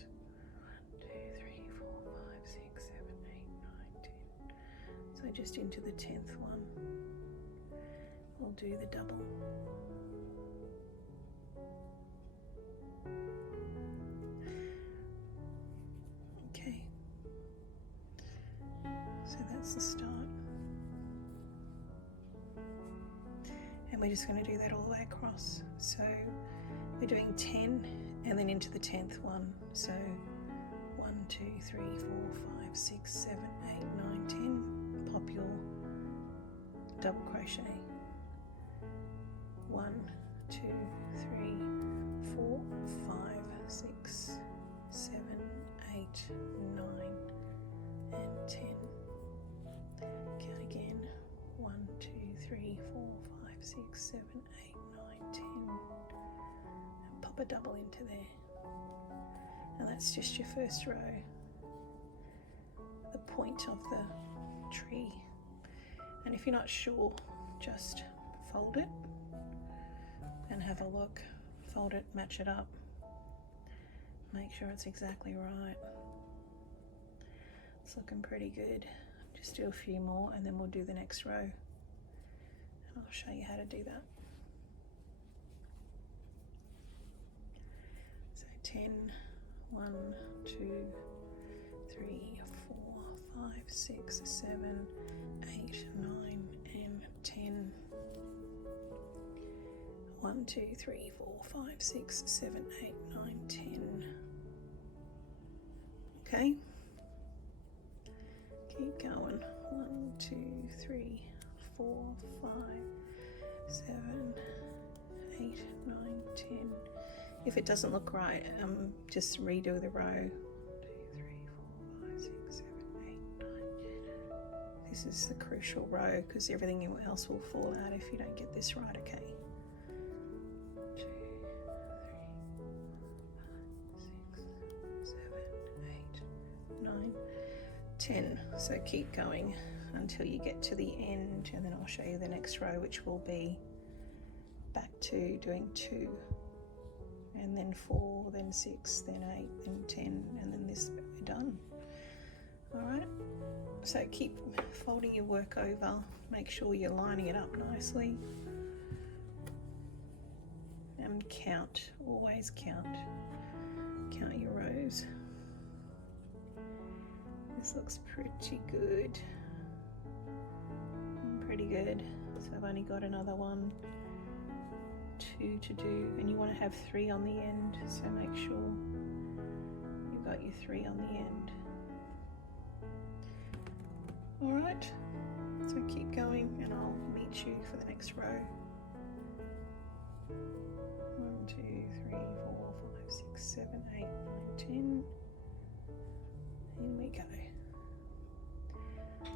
1, 2, 3, 4, 5, 6, 7, 8, 9, 10. So just into the 10th one, we'll do the double. Okay, so that's the start. And we're just going to do that all the way across. So we're doing 10 and then into the 10th one. So 1, 2, 3, 4, 5, 6, 7, 8, 9, 10. Pop your double crochet. 1, 2, 3, 4, 5, 6, 7, 8, 9, and 10. Count again. 1, 2, 3, 4, 5, 6, 7, 8, 9, 10. And pop a double into there. And that's just your first row. The point of the tree. And if you're not sure, just fold it and have a look. Fold it, match it up. Make sure it's exactly right. It's looking pretty good. Just do a few more and then we'll do the next row. And I'll show you how to do that. So 10. 1, 2, 3, 4, 5, 6, 7, 8, 9, and 10. 1, 2, 3, 4, 5, 6, 7, 8, 9, 10. Okay. Keep going. 1, 2, 3, 4, 5, 7, 8, 9, 10. If it doesn't look right, just redo the row. 2, 3, 4, 5, 6, 7, 8, 9, 10. This is the crucial row because everything else will fall out if you don't get this right, okay? 2, 3, 4, 5, 6, 7, 8, 9, 10. So keep going until you get to the end, and then I'll show you the next row, which will be back to doing 2, and then 4, then 6, then 8, then 10, and then this bit we're done. Alright, so keep folding your work over, make sure you're lining it up nicely, and count, always count your rows. This looks pretty good. Pretty good. So I've only got another 1, 2 to do, and you want to have 3 on the end, so make sure you've got your 3 on the end. Alright, so keep going and I'll meet you for the next row. 1, 2, 3, 4, 5, 6, 7, 8, 9, 10. In we go.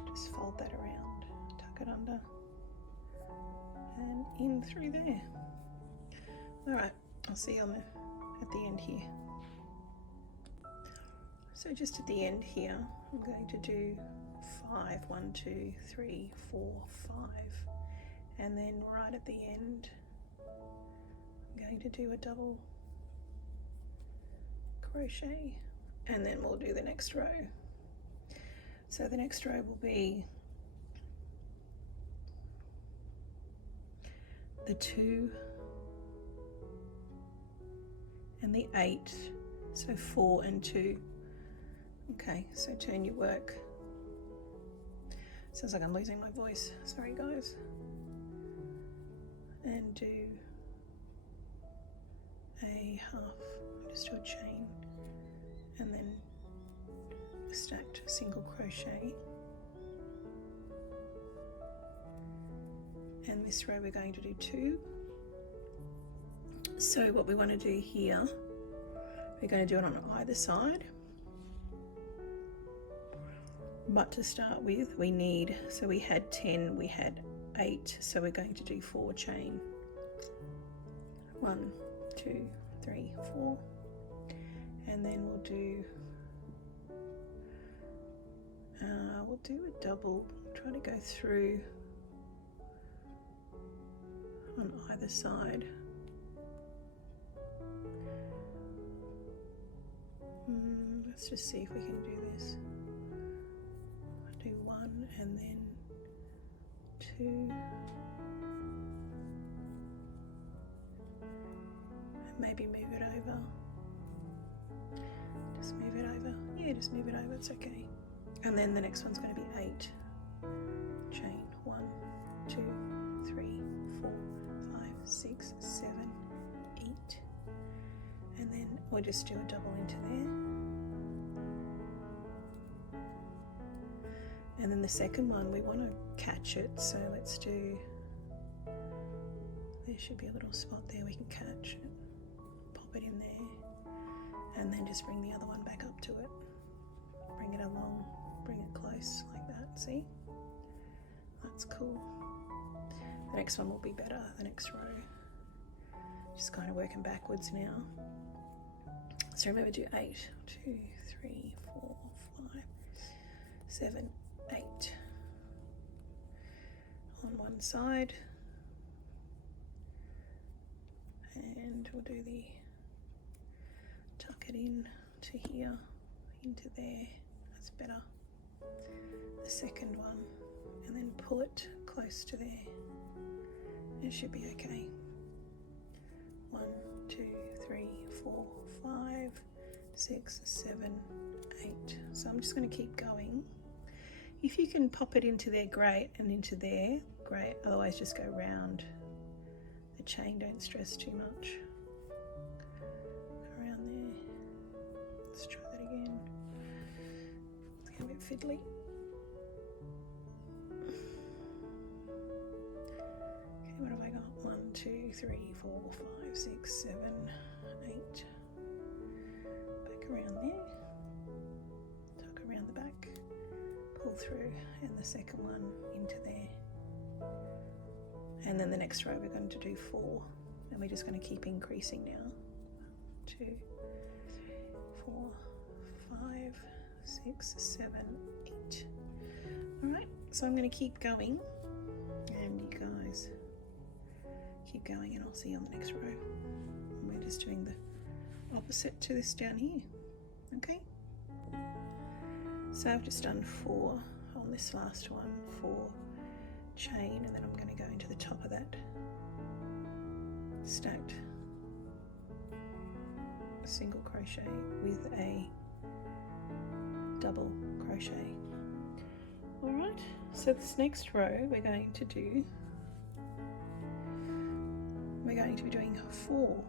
Just fold that around, tuck it under, and in through there. Alright, I'll see you at the end here. So just at the end here, I'm going to do 5, 1, 2, 3, 4, 5, and then right at the end, I'm going to do a double crochet, and then we'll do the next row. So the next row will be the 2 and the 8, so 4 and 2. Okay, so turn your work. Sounds like I'm losing my voice, sorry guys. And do a half, just do a chain, and then stacked single crochet, and this row we're going to do 2. So what we want to do here, we're going to do it on either side, but to start with we need, so we had 10, we had 8, so we're going to do 4 chain. 1, 2, 3, 4, and then we'll do a double, try to go through on either side. Let's just see if we can do this. Do 1 and then 2, and maybe move it over. Just move it over. Yeah, just move it over, it's okay. And then the next one's going to be 8 chain. 1, 2, 3, 4, 5, 6, 7, 8, and then we'll just do a double into there. And then the second one, we want to catch it, so let's do, there should be a little spot there we can catch it, pop it in there, and then just bring the other one back up to it, bring it along, bring it close like that, see? That's cool. The next one will be better, the next row. Just kind of working backwards now. So remember, do 8, 2, 3, 4, 5, 7, 8 on one side, and we'll do the tuck it in to here, into there, that's better. The second one, and then pull it close to there. It should be okay. 1, 2, 3, 4, 5, 6, 7, 8. So I'm just going to keep going. If you can pop it into there, great, and into there, great. Otherwise just go round the chain, don't stress too much. Around there. Let's try that again. It's getting a bit fiddly. Okay, what have I got? 1, 2, 3, 4, 5, 6, 7, 8. Back around there. Tuck around the back. Pull through, and the second one into there. And then the next row we're going to do 4, and we're just going to keep increasing now. 2, 3, 4, 5, 6, 7, 8. Alright, so I'm going to keep going, and you guys keep going, and I'll see you on the next row. And we're just doing the opposite to this down here. Okay? So I've just done 4 on this last one, 4 chain, and then I'm going to go into the top of that stacked single crochet with a double crochet. Alright, so this next row we're going to be doing 4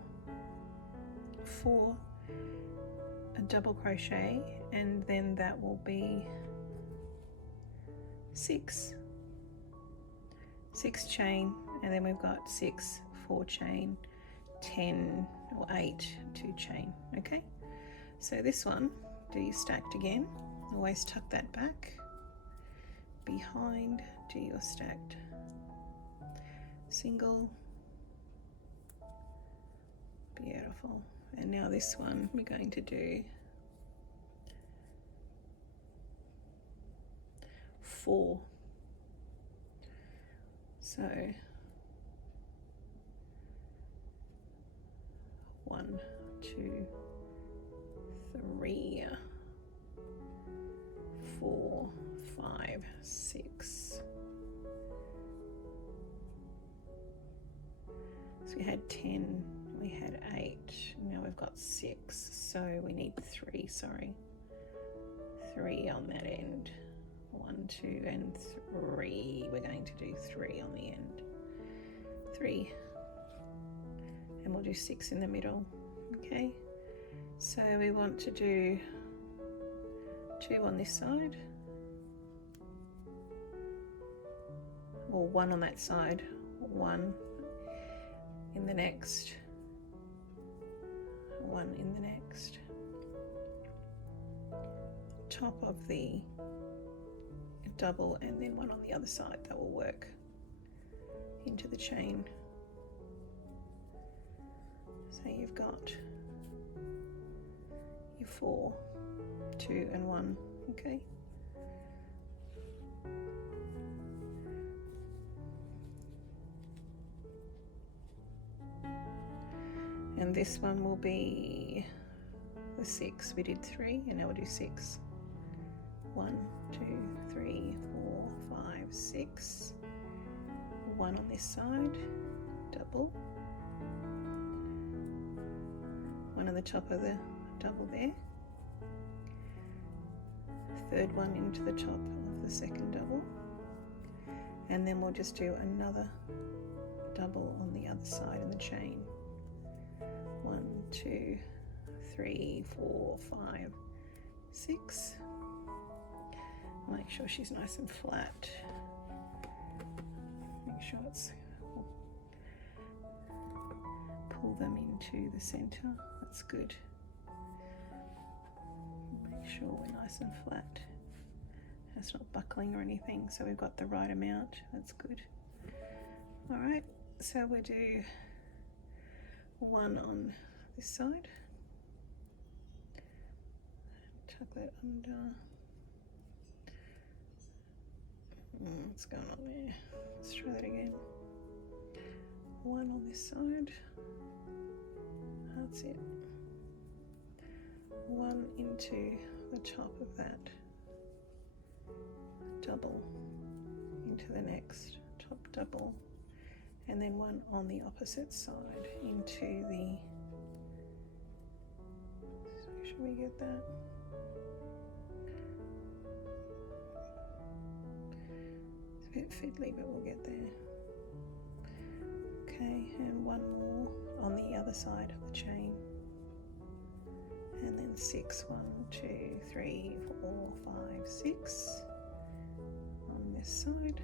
a double crochet, and then that will be 6 chain, and then we've got 6 4 chain, 10 or 8 2 chain. Okay, so this one, do your stacked again, always tuck that back behind, do your stacked single. Beautiful. And now this one we're going to do 4. So 1, 2, 3, 4, 5, 6. So we had 10, we had 8, now we've got 6, so we need 3, sorry. 3 on that end. 1, 2, and 3. We're going to do 3 on the end. 3. And we'll do 6 in the middle. Okay, so we want to do 2 on this side, or 1 on that side, 1 in the next, 1 in the next, top of the double, and then 1 on the other side. That will work into the chain. So you've got your 4, 2 and 1. Okay, and this one will be the 6. We did 3, and now we'll do 6. 1, 2, 3, 4, 5, 6. 1 on this side, double. 1 on the top of the double there. Third one into the top of the second double. And then we'll just do another double on the other side in the chain. 1, 2, 3, 4, 5, 6. Make sure she's nice and flat. Make sure it's, pull them into the center. That's good. Make sure we're nice and flat. It's not buckling or anything, so we've got the right amount. That's good. All right, so we'll do 1 on this side. Tuck that under. What's going on there? Let's try that again. 1 on this side. That's it. 1 into the top of that double, into the next top double, and then 1 on the opposite side into the, so show sure we get that. It's a bit fiddly, but we'll get there. Okay, and one more on the other side of the chain. And then 6, 1, 2, 3, 4, 5, 6 on this side.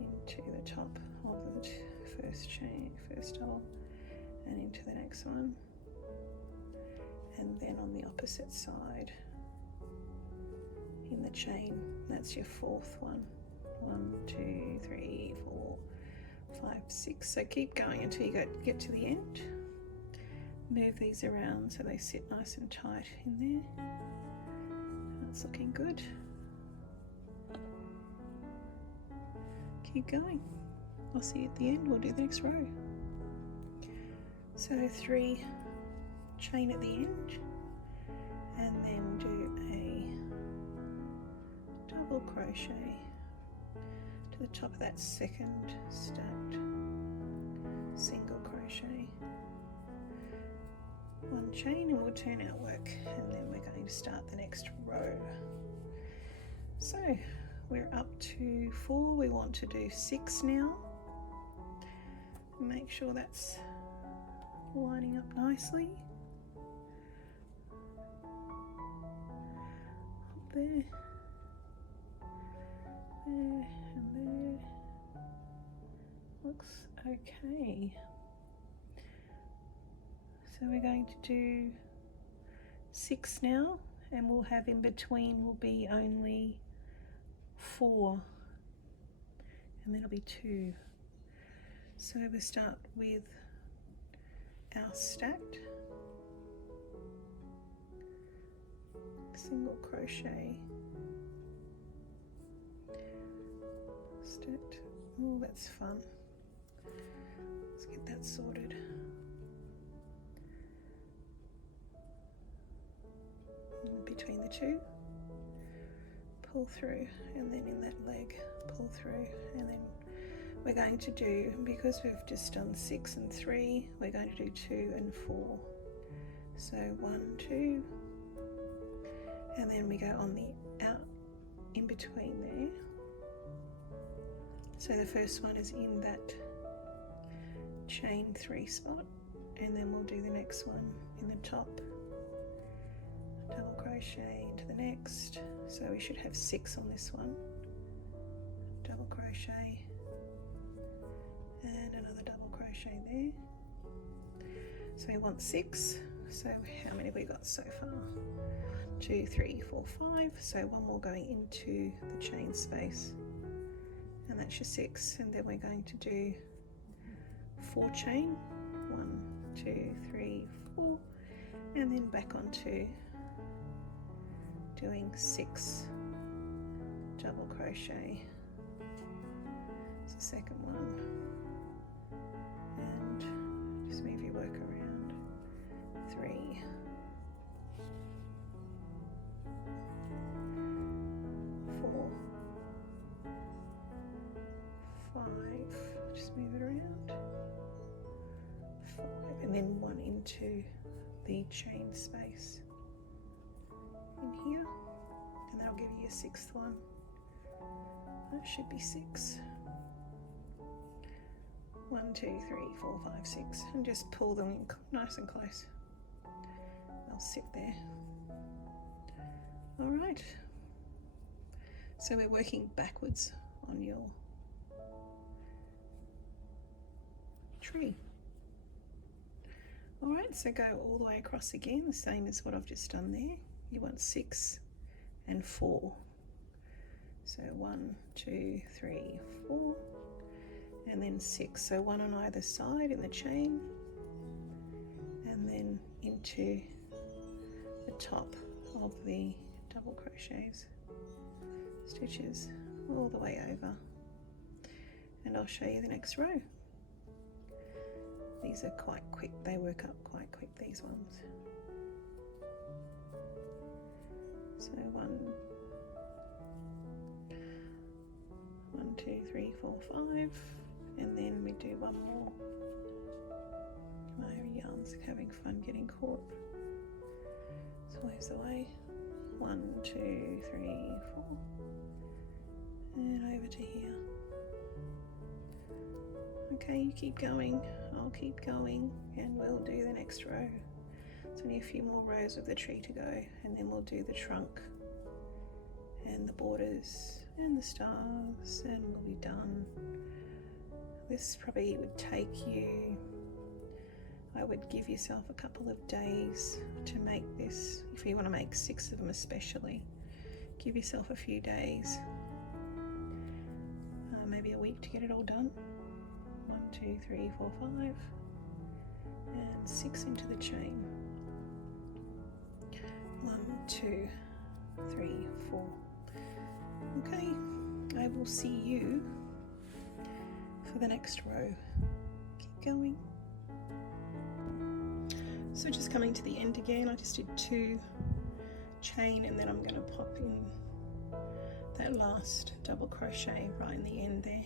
Into the top of the first chain, first hole, and into the next one. And then on the opposite side in the chain, that's your 4th one. 1, 2, 3, 4, 5, 6. So keep going until you get to the end. Move these around so they sit nice and tight in there. That's looking good. Keep going. I'll see you at the end. We'll do the next row. So 3 chain at the end, and then do a double crochet to the top of that second stacked single crochet, 1 chain, and we'll turn our work, and then we're going to start the next row. So we're up to 4. We want to do 6 now. Make sure that's lining up nicely. Up there, there and there. Looks okay. So we're going to do 6 now, and we'll have in between will be only 4, and then it'll be 2. So we start with our stacked single crochet, stacked. Oh, that's fun. Let's get that sorted. In between the 2, pull through, and then in that leg pull through, and then we're going to do, because we've just done 6 and 3, we're going to do 2 and 4. So 1, 2, and then we go on the out in between there. So the first one is in that chain 3 spot, and then we'll do the next one in the top, double crochet into the next. So we should have 6 on this one, double crochet, and another double crochet there. So we want 6. So how many have we got so far? 2, 3, 4, 5. So one more going into the chain space, and that's your 6. And then we're going to do 4 chain, 1, 2, 3, 4, and then back onto doing 6 double crochet. It's the second one, and just move your work around. 3, 4, 5, just move it around, 5, and then 1 into the chain space in here, and that'll give you your 6th one. That should be 6. 1, 2, 3, 4, 5, 6, and just pull them in nice and close. They'll sit there. All right. So we're working backwards on your tree. All right, so go all the way across again, the same as what I've just done there. You want 6 and 4. So 1, 2, 3, 4, and then 6. So 1 on either side in the chain, and then into the top of the double crochets, stitches all the way over. And I'll show you the next row. These are quite quick, they work up quite quick, these ones. So 1, 2, 3, 4, 5, and then we do 1 more. Just having fun getting caught. It's always the way. 1, 2, 3, 4, and over to here. Okay, you keep going, I'll keep going, and we'll do the next row. It's only a few more rows of the tree to go, and then we'll do the trunk and the borders and the stars, and we'll be done. This probably would take you, I would give yourself a couple of days to make this. If you want to make 6 of them especially, give yourself a few days, maybe a week to get it all done. 1, 2, 3, 4, 5, and 6 into the chain. 1, 2, 3, 4. Okay, I will see you for the next row. Keep going. So just coming to the end again, I just did 2 chain, and then I'm going to pop in that last double crochet right in the end there.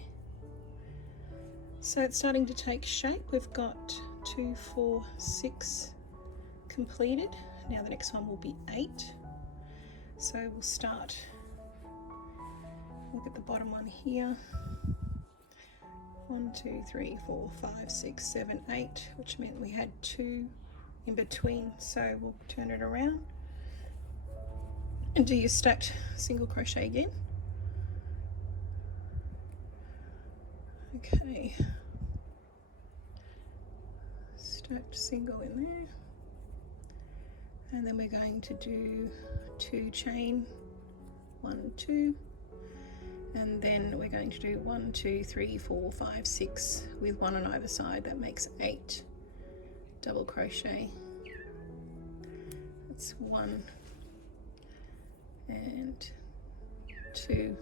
So it's starting to take shape. We've got 2, 4, 6 completed. Now the next one will be 8. So we'll start, look at the bottom one here. 1, 2, 3, 4, 5, 6, 7, 8, which meant we had 2 in between. So we'll turn it around and do your stacked single crochet again. Okay, stacked single in there, and then we're going to do 2 chain, 1, 2, and then we're going to do 1, 2, 3, 4, 5, 6 with 1 on either side. That makes 8 double crochet. That's 1 and 2,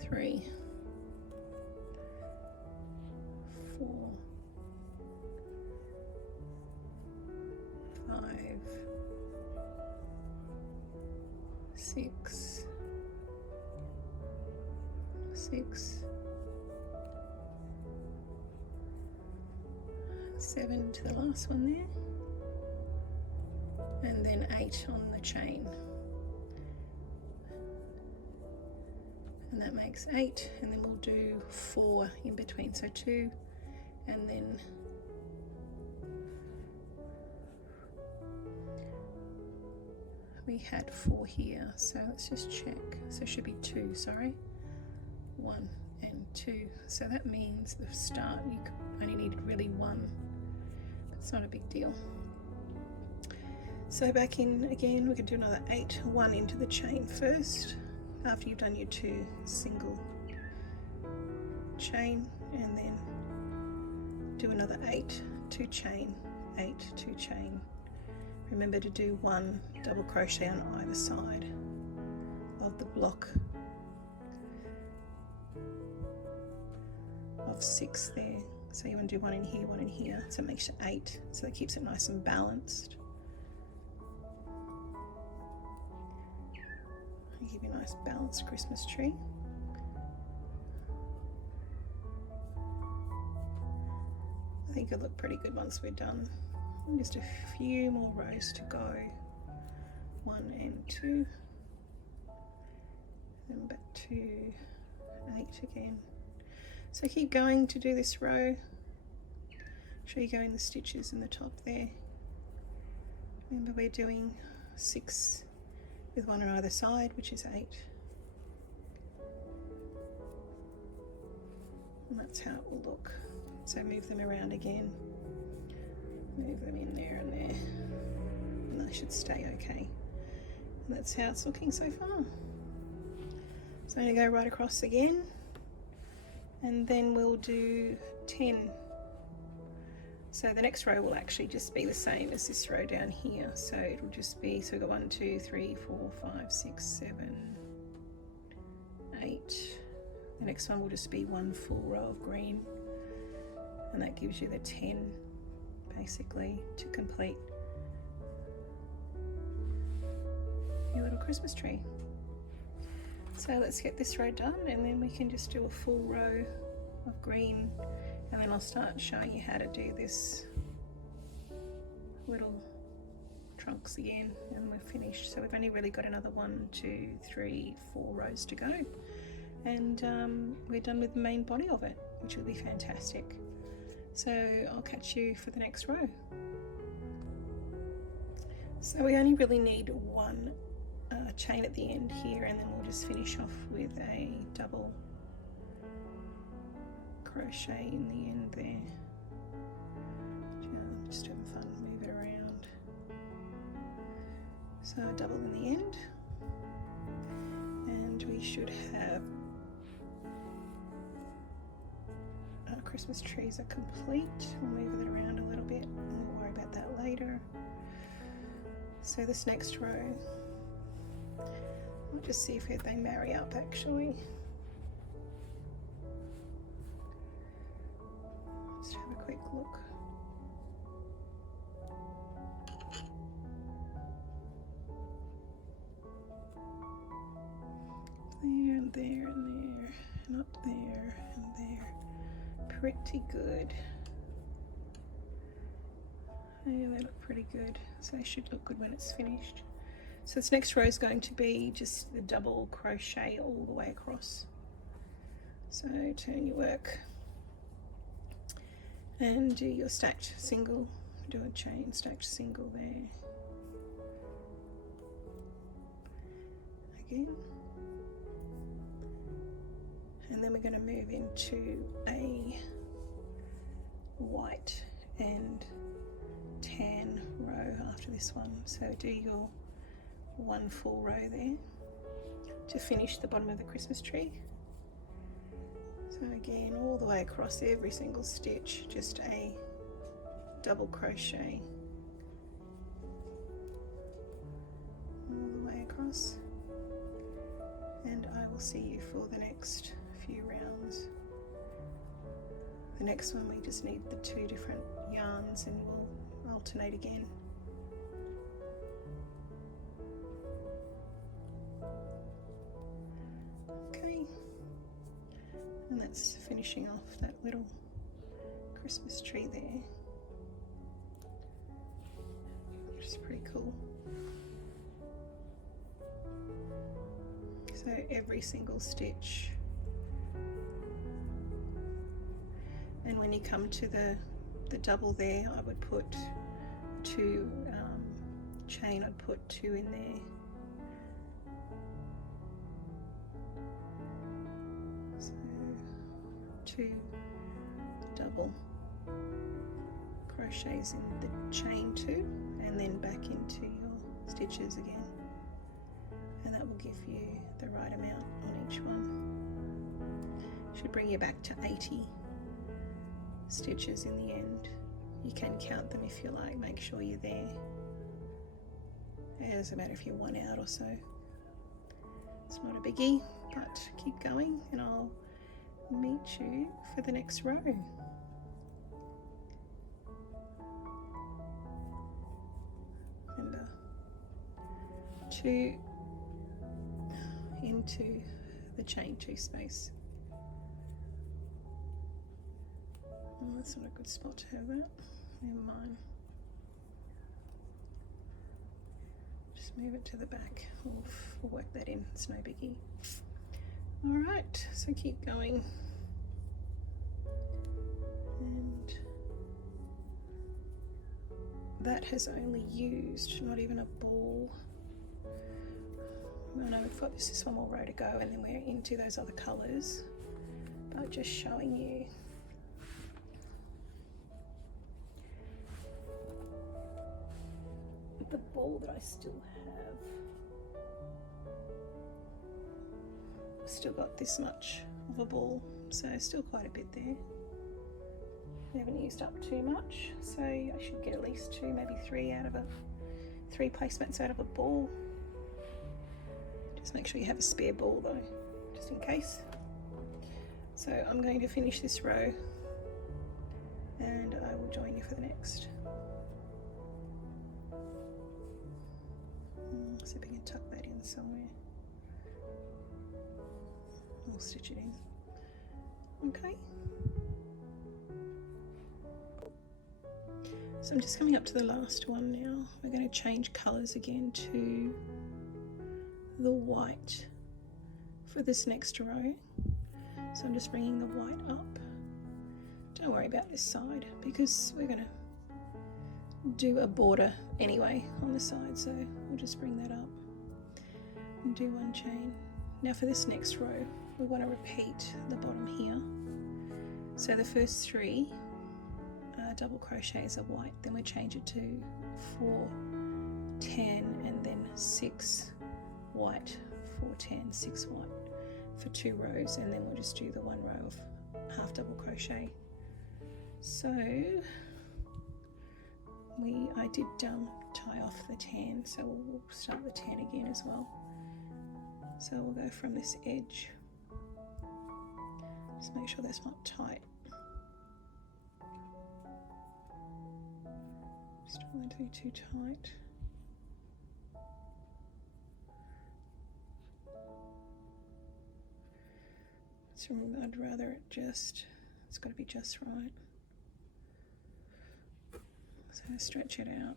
3, 4, 5, 6, 7 to the last one there, and then 8 on the chain, and that makes 8, and then we'll do 4 in between, so 2, and then we had 4 here, so let's just check. So it should be 2, sorry, 1 and 2. So that means the start you only needed really 1. It's not a big deal. So back in again, we could do another 8, 1 into the chain first after you've done your 2 single chain, and then do another 8, 2 chain, 8, 2 chain. Remember to do 1 double crochet on either side of the block of 6 there. So you want to do 1 in here, 1 in here, so it makes it 8, so that keeps it nice and balanced. Give you a nice balanced Christmas tree. I think it'll look pretty good once we're done. And just a few more rows to go. 1 and 2, then back to 8 again. So keep going to do this row. Make sure you go in the stitches in the top there. Remember, we're doing 6 with 1 on either side, which is 8. And that's how it will look. So move them around again. Move them in there and there. And they should stay okay. And that's how it's looking so far. So I'm going to go right across again. And then we'll do 10. So the next row will actually just be the same as this row down here. So it'll just be, so we've got 1, 2, 3, 4, 5, 6, 7, 8. The next one will just be 1 full row of green. And that gives you the 10 basically to complete your little Christmas tree. So let's get this row done, and then we can just do a full row of green, and then I'll start showing you how to do this little trunks again, and we're finished. So we've only really got another 1, 2, 3, 4 rows to go, and we're done with the main body of it, which will be fantastic. So I'll catch you for the next row. So we only really need one chain at the end here, and then we'll just finish off with a double crochet in the end there. Just having fun, move it around. So a double in the end, and we should have our Christmas trees are complete. We'll move it around a little bit and we'll worry about that later. So this next row, I'll just see if they marry up actually. Just have a quick look. There and there and there, and up there and there. Pretty good. Yeah, they look pretty good. So they should look good when it's finished. So this next row is going to be just the double crochet all the way across. So turn your work and do your stacked single, do a chain stacked single there. Again. And then we're going to move into a white and tan row after this one. So do your one full row there to finish the bottom of the Christmas tree. So again, all the way across every single stitch, just a double crochet all the way across, and I will see you for the next few rounds. The next one we just need the 2 different yarns and we'll alternate again. Okay, and that's finishing off that little Christmas tree there. Which is pretty cool. So every single stitch, and when you come to the double there, I would put 2 chain, I'd put 2 in there. So 2 double crochets in the chain 2, and then back into your stitches again, and that will give you the right amount on each one. Should bring you back to 80 stitches in the end. You can count them if you like, make sure you're there. It doesn't matter if you're 1 out or so. It's not a biggie, but keep going and I'll meet you for the next row. Remember, 2 into the chain 2 space. Oh, that's not a good spot to have that. Never mind. Just move it to the back. We'll work that in. It's no biggie. Alright, so keep going. And that has only used not even a ball. I know we've got this one more row to go and then we're into those other colours, but just showing you. The ball that I still have, I've still got this much of a ball, so still quite a bit there. I haven't used up too much, so I should get at least 2, maybe 3 out of 3 placemats out of a ball. Just make sure you have a spare ball though, just in case. So I'm going to finish this row and I will join you for the next. See if I can tuck that in somewhere. I'll stitch it in. Okay. So I'm just coming up to the last one now. We're going to change colours again to the white for this next row. So I'm just bringing the white up. Don't worry about this side because we're going to do a border anyway on the side, so we'll just bring that up and do one chain. Now for this next row we want to repeat the bottom here. So the first 3 double crochets are white, then we change it to 4, 10 and then 6 white, 4, 10, 6 white for 2 rows, and then we'll just do the 1 row of half double crochet. So I did tie off the tan, so we'll start the tan again as well. So we'll go from this edge, just make sure that's not tight. Just don't want it to be too tight. So I'd rather it's got to be just right. So stretch it out.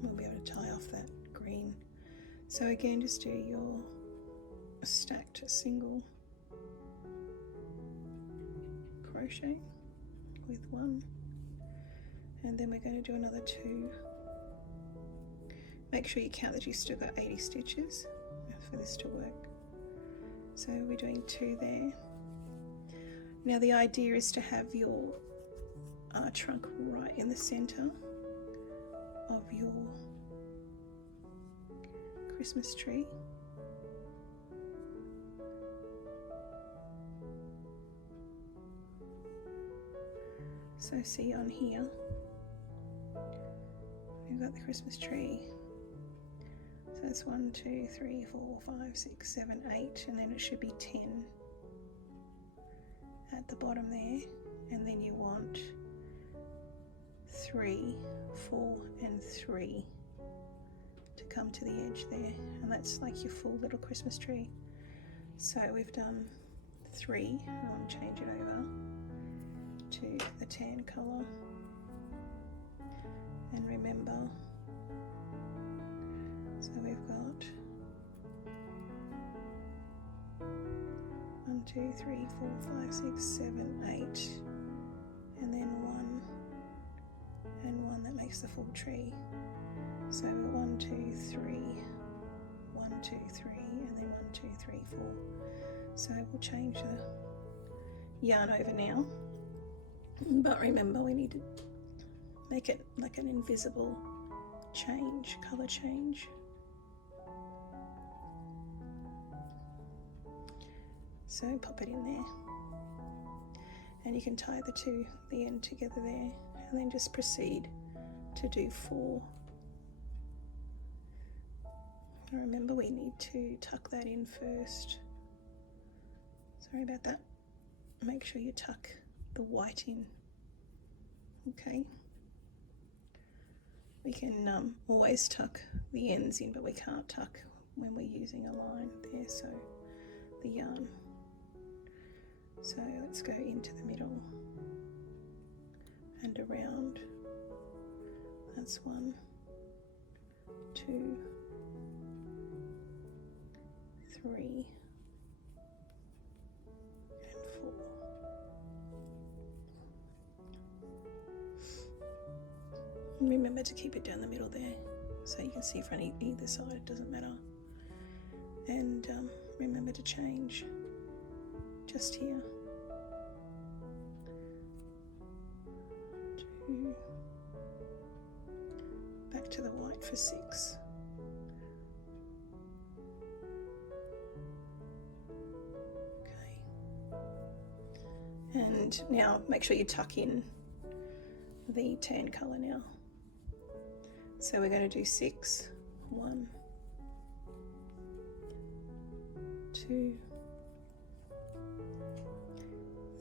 We'll be able to tie off that green. So again, just do your stacked single crochet with 1, and then we're going to do another 2. Make sure you count that you've still got 80 stitches for this to work. So we're doing 2 there. Now the idea is to have your trunk right in the center of your Christmas tree. So see on here, we've got the Christmas tree. So that's 1, 2, 3, 4, 5, 6, 7, 8, and then it should be 10 at the bottom there. And then you want 3, 4, and 3 to come to the edge there, and that's like your full little Christmas tree. So we've done 3. I'll change it over to the tan colour, and remember, so we've got 1, 2, 3, 4, 5, 6, 7, 8, and then 1 and 1 that makes the full tree. So 1, 2, 3, 1, 2, 3, and then 1, 2, 3, 4. So we'll change the yarn over now, but remember we need to make it like an invisible change, colour change. So pop it in there, and you can tie the end together there, and then just proceed to do 4. Remember we need to tuck that in first. Sorry about that. Make sure you tuck the white in. Okay. We can always tuck the ends in, but we can't tuck when we're using a line there, so the yarn. So let's go into the middle and around. That's 1, 2, 3, and 4. And remember to keep it down the middle there, so you can see from either side, it doesn't matter. And remember to change just here. 2, back to the white for 6. And now make sure you tuck in the tan colour now. So we're going to do 6, 1, 2,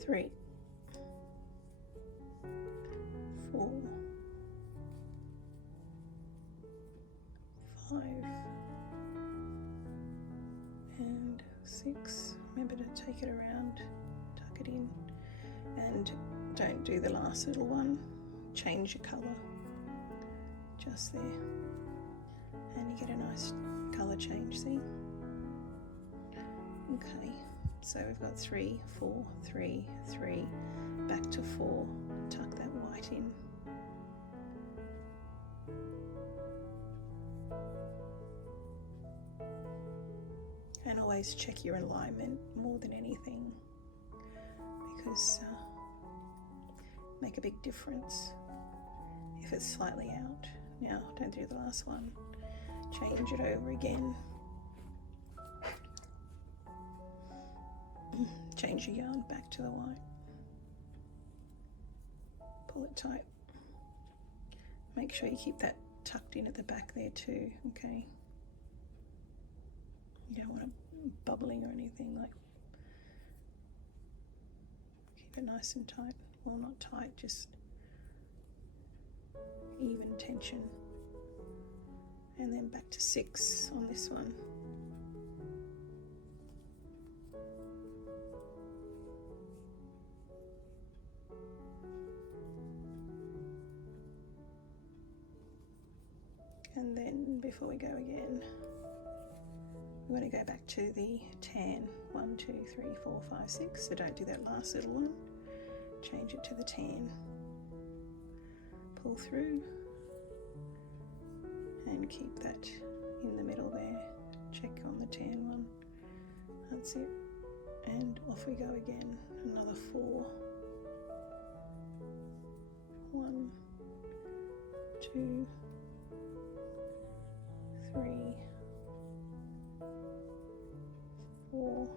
3, 4, 5, and 6. Remember to take it around, tuck it in, and don't do the last little one. Change your colour just there, and you get a nice colour change, see? Okay, so we've got 3, 4, 3, 3, back to 4, tuck that white in. And always check your alignment more than anything, because make a big difference if it's slightly out. Now don't do the last one, change it over again. Change your yarn back to the white, pull it tight, make sure you keep that tucked in at the back there too, okay? You don't want it bubbling or anything, like, keep it nice and tight. Well, not tight, just even tension. And then back to 6 on this one. And then before we go again, we're going to go back to the tan. 1, 2, 3, 4, 5, 6. So don't do that last little one. Change it to the tan. Pull through and keep that in the middle there. Check on the tan one. That's it. And off we go again. Another 4. 1, 2, 3, 4,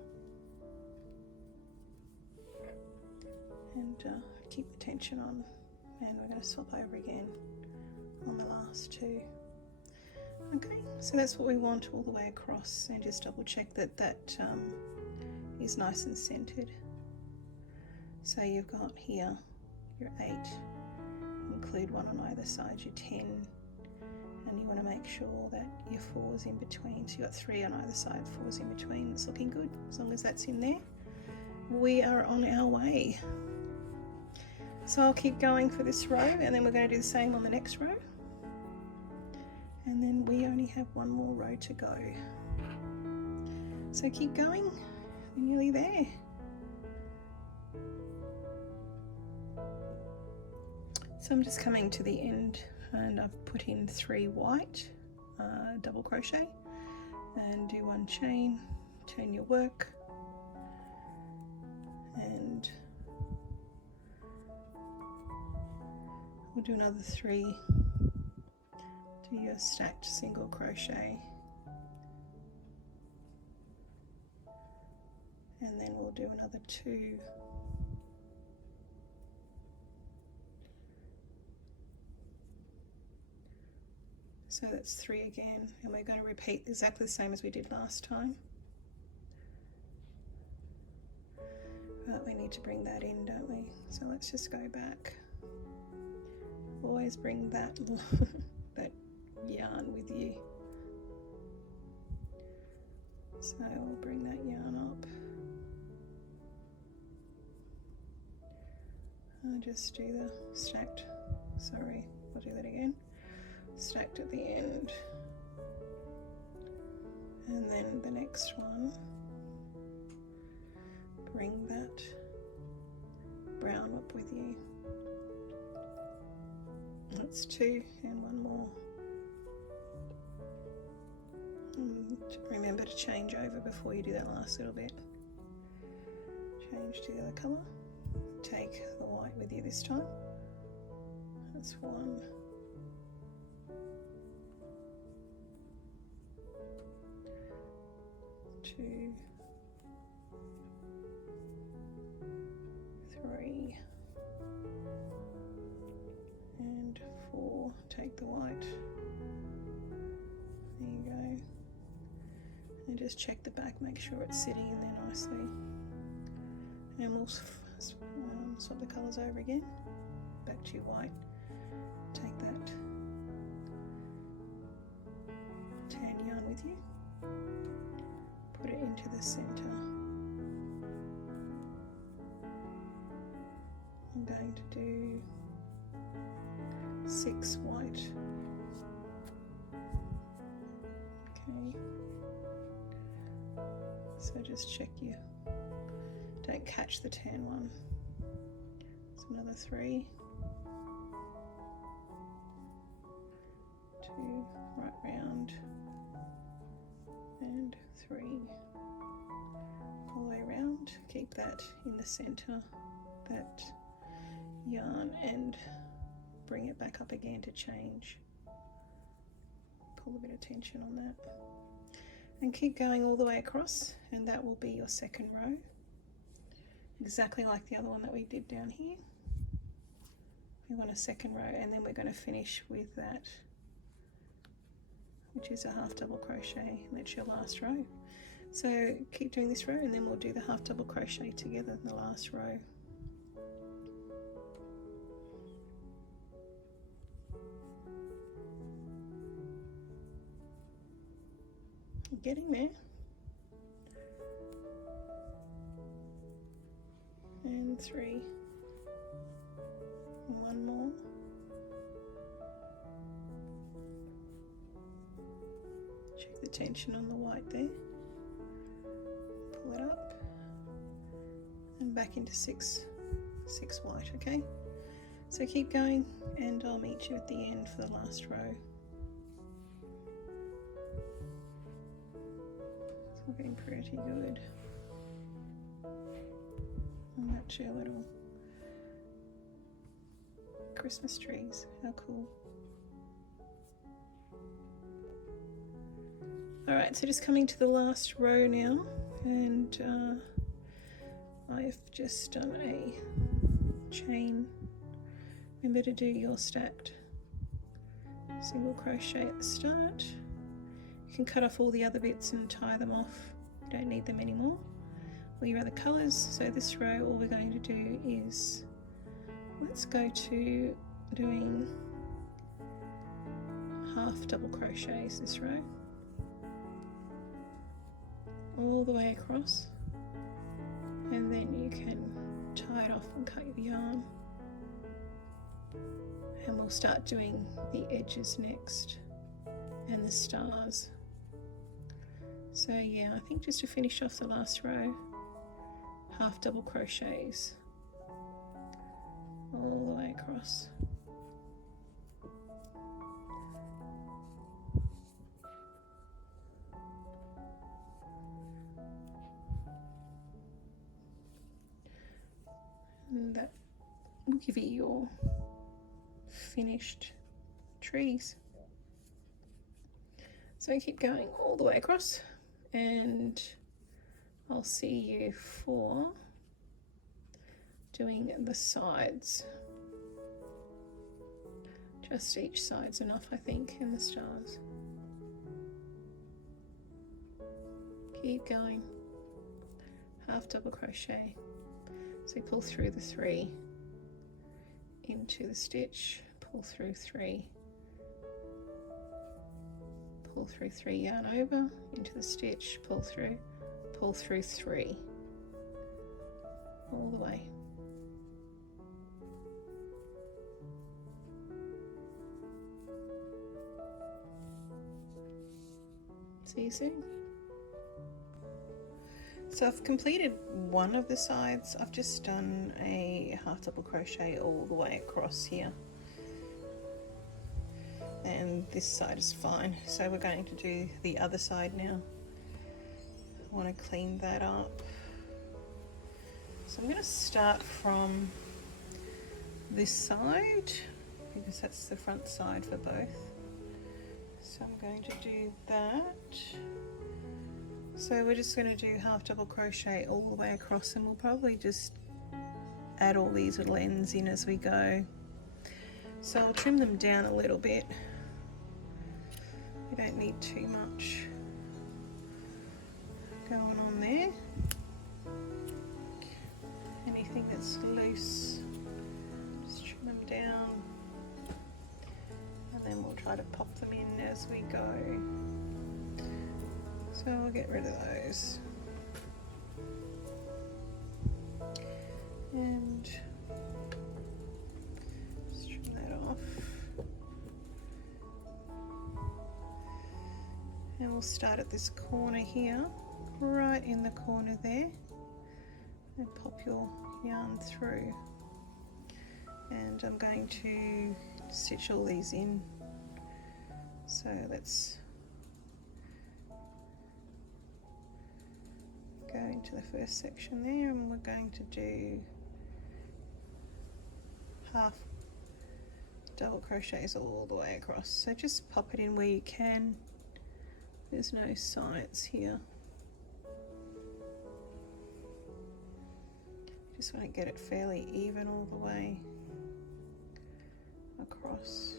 and keep the tension on, and we're going to swap over again on the last 2. Okay, so that's what we want all the way across, and just double check that that is nice and centered. So you've got here your 8, include 1 on either side, your 10, and you want to make sure that your 4's in between. So you've got 3 on either side, 4's in between. It's looking good. As long as that's in there, we are on our way. So I'll keep going for this row, and then we're going to do the same on the next row. And then we only have 1 more row to go. So keep going. We're nearly there. So I'm just coming to the end, and I've put in 3 white double crochet, and do 1 chain, turn your work, and we'll do another 3, do your stacked single crochet, and then we'll do another 2, so that's 3 again, and we're going to repeat exactly the same as we did last time. But we need to bring that in, don't we? So let's just go back. Always bring that that yarn with you. So we'll bring that yarn up. I'll just do the stacked, sorry, I'll do that again. Stacked at the end, and then the next one, bring that brown up with you. That's 2, and 1 more. And remember to change over before you do that last little bit. Change to the other colour. Take the white with you this time. That's 1. 2, 3, and 4. Take the white. There you go. And just check the back, make sure it's sitting in there nicely. And we'll swap the colours over again. Back to your white. Take that tan yarn with you. put it into the center. I'm going to do 6 white. Okay. So just check you don't catch the tan one. So another 3. 2 right round and 3 all the way around. Keep that in the center, that yarn, and bring it back up again to change. Pull a bit of tension on that and keep going all the way across, and that will be your second row, exactly like the other one that we did down here. We want a second row, and then we're going to finish with that, which is a half double crochet, and that's your last row. So keep doing this row, and then we'll do the half double crochet together in the last row. Getting there. And 3. And 1 more. Check the tension on the white there. Pull it up and back into 6 white, okay? So keep going, and I'll meet you at the end for the last row. It's looking pretty good. And that's your little Christmas trees. How cool. Alright, so just coming to the last row now, and I've just done a chain. Remember to do your stacked single crochet at the start. You can cut off all the other bits and tie them off. You don't need them anymore. All your other colours. So this row, all we're going to do is, let's go to doing half double crochets this row, all the way across, and then you can tie it off and cut your yarn, and we'll start doing the edges next and the stars. So yeah, I think just to finish off the last row, half double crochets all the way across. And that will give you your finished trees. So keep going all the way across, and I'll see you for doing the sides. Just each side's enough, I think, and the stars. Keep going. Half double crochet. So you pull through the 3 into the stitch, pull through 3, pull through 3, yarn over into the stitch, pull through 3 all the way. See you soon. So I've completed one of the sides. I've just done a half double crochet all the way across here, and this side is fine. So we're going to do the other side now. I want to clean that up. So I'm going to start from this side because that's the front side for both. So I'm going to do that. So we're just going to do half double crochet all the way across, and we'll probably just add all these little ends in as we go. So I'll trim them down a little bit. We don't need too much going on there. Anything that's loose, just trim them down, and then we'll try to pop them in as we go. So I'll get rid of those. And just trim that off. And we'll start at this corner here, right in the corner there, and pop your yarn through. And I'm going to stitch all these in. So let's go into the first section there, and we're going to do half double crochets all the way across. So just pop it in where you can. There's no science here. Just want to get it fairly even all the way across.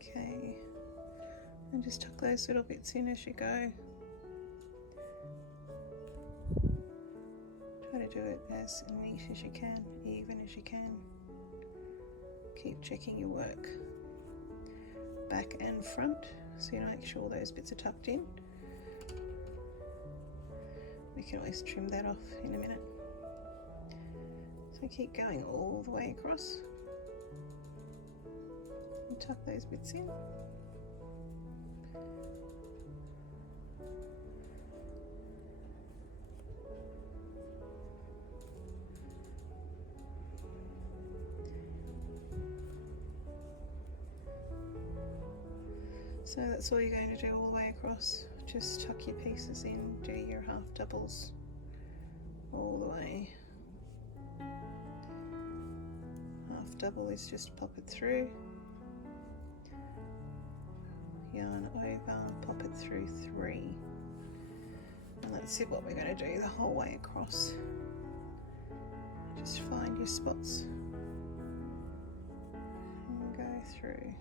Okay, and just tuck those little bits in as you go. Try to do it as neat as you can, even as you can. Keep checking your work back and front so you make sure those bits are tucked in. We can always trim that off in a minute. So keep going all the way across and tuck those bits in. So that's all you're going to do all the way across. Just tuck your pieces in, do your half doubles all the way. Half double is just pop it through, yarn over, pop it through 3. And let's see what we're going to do the whole way across. Just find your spots and go through.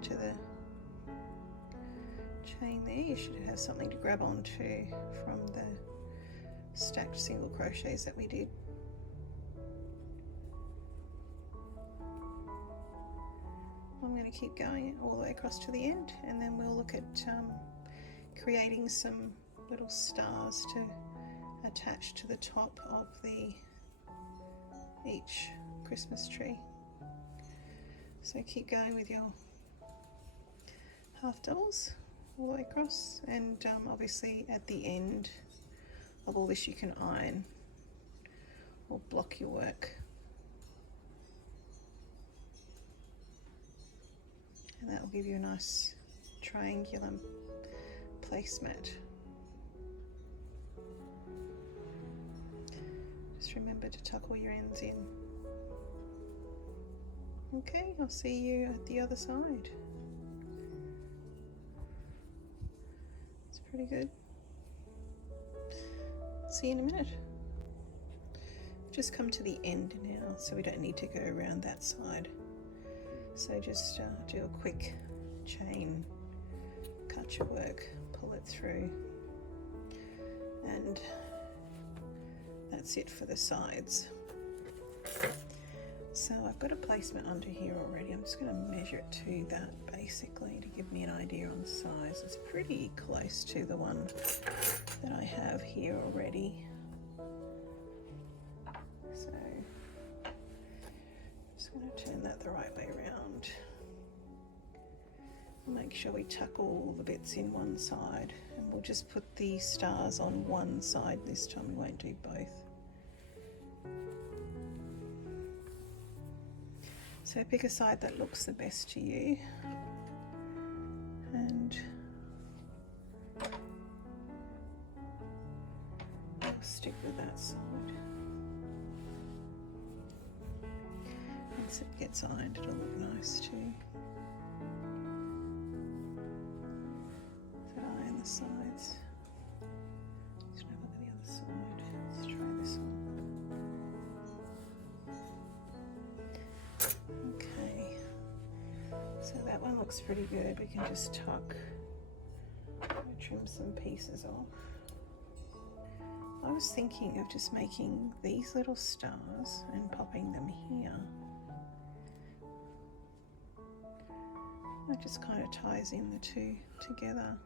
To the chain there, you should have something to grab onto from the stacked single crochets that we did. I'm going to keep going all the way across to the end, and then we'll look at creating some little stars to attach to the top of each Christmas tree. So keep going with your half doubles all the way across, and obviously at the end of all this you can iron or block your work, and that will give you a nice triangular placemat. Just remember to tuck all your ends in. Okay, I'll see you at the other side. Pretty good. See you in a minute. Just come to the end now, so we don't need to go around that side. So just do a quick chain, cut your work, pull it through, and that's it for the sides. So I've got a placemat under here already. I'm just going to measure it to that basically to give me an idea on size. It's pretty close to the one that I have here already. So I'm just going to turn that the right way around. Make sure we tuck all the bits in one side, and we'll just put the stars on one side this time. We won't do both. So pick a side that looks the best to you, and I'll stick with that side. Once it gets ironed, it'll look nice too. So iron the sides. Let's have a look at the other side. Let's try this one. So that one looks pretty good. We can just tuck, trim some pieces off. I was thinking of just making these little stars and popping them here. It just kind of ties in the two together.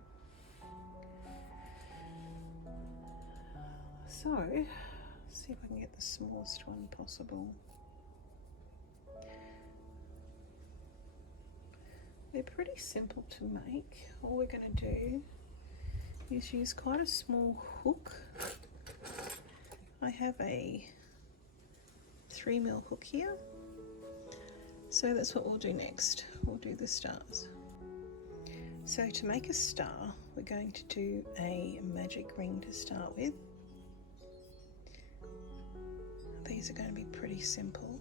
So, let's see if I can get the smallest one possible. They're pretty simple to make. All we're going to do is use quite a small hook. I have a 3mm hook here. So that's what we'll do next. We'll do the stars. So to make a star, we're going to do a magic ring to start with. These are going to be pretty simple.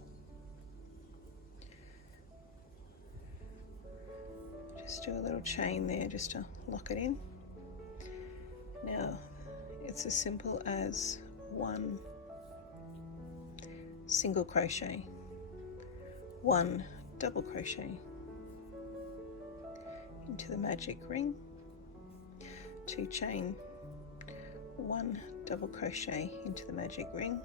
Just do a little chain there just to lock it in. Now, it's as simple as 1 single crochet, 1 double crochet into the magic ring, 2 chain, 1 double crochet into the magic ring,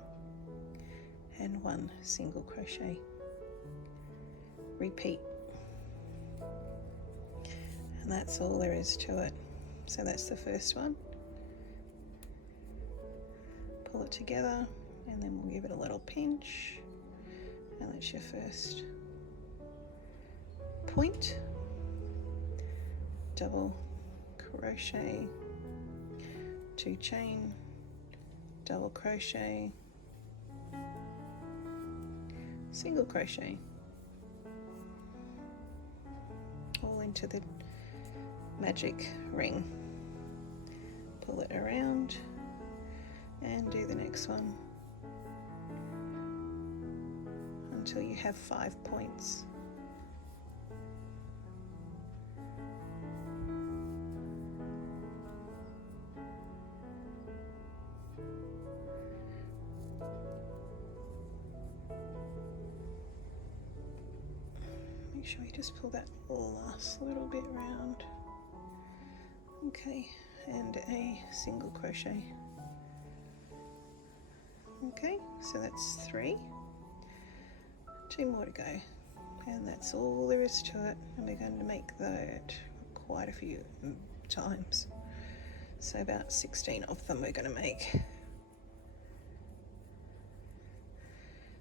and 1 single crochet. Repeat. And that's all there is to it. So that's the first one. Pull it together, and then we'll give it a little pinch, and that's your first point. Double crochet, 2 chain, double crochet, single crochet, all into the magic ring. Pull it around and do the next one until you have 5 points. Make sure you just pull that last little bit round. Okay, and a single crochet. Okay, so that's 3. 2 more to go, and that's all there is to it. And we're going to make that quite a few times. So about 16 of them we're going to make.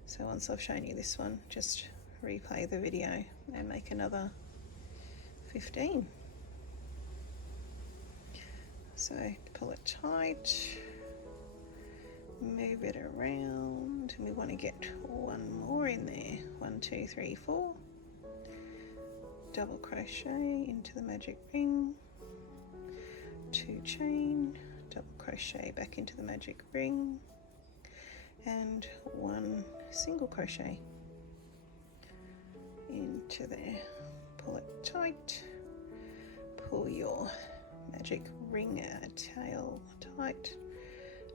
So once I've shown you this one, just replay the video and make another 15. So pull it tight, move it around, and we want to get 1 more in there. 1, 2, 3, 4. Double crochet into the magic ring, 2 chain, double crochet back into the magic ring, and 1 single crochet into there. Pull it tight, pull your magic ring tail tight.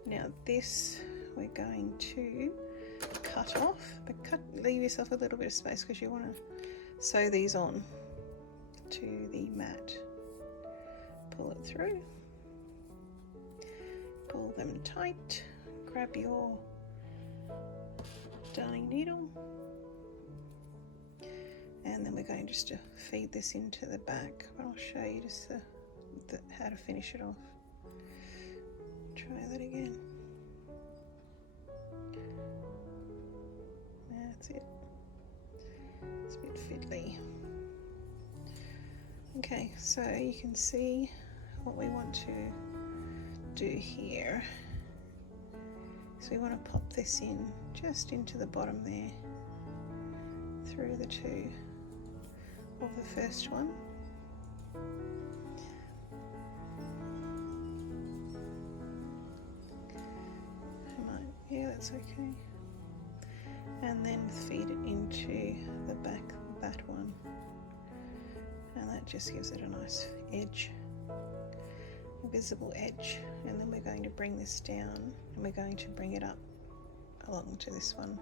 Now this we're going to cut off, but leave yourself a little bit of space because you want to sew these on to the mat. Pull it through, pull them tight, grab your darning needle, and then we're going just to feed this into the back, but I'll show you just how to finish it off. Try that again. That's it. It's a bit fiddly. Okay, so you can see what we want to do here. So we want to pop this in just into the bottom there, through the 2 of the first one. Yeah, that's okay. And then feed it into the back of that one. And that just gives it a nice edge, a visible edge. And then we're going to bring this down and we're going to bring it up along to this one.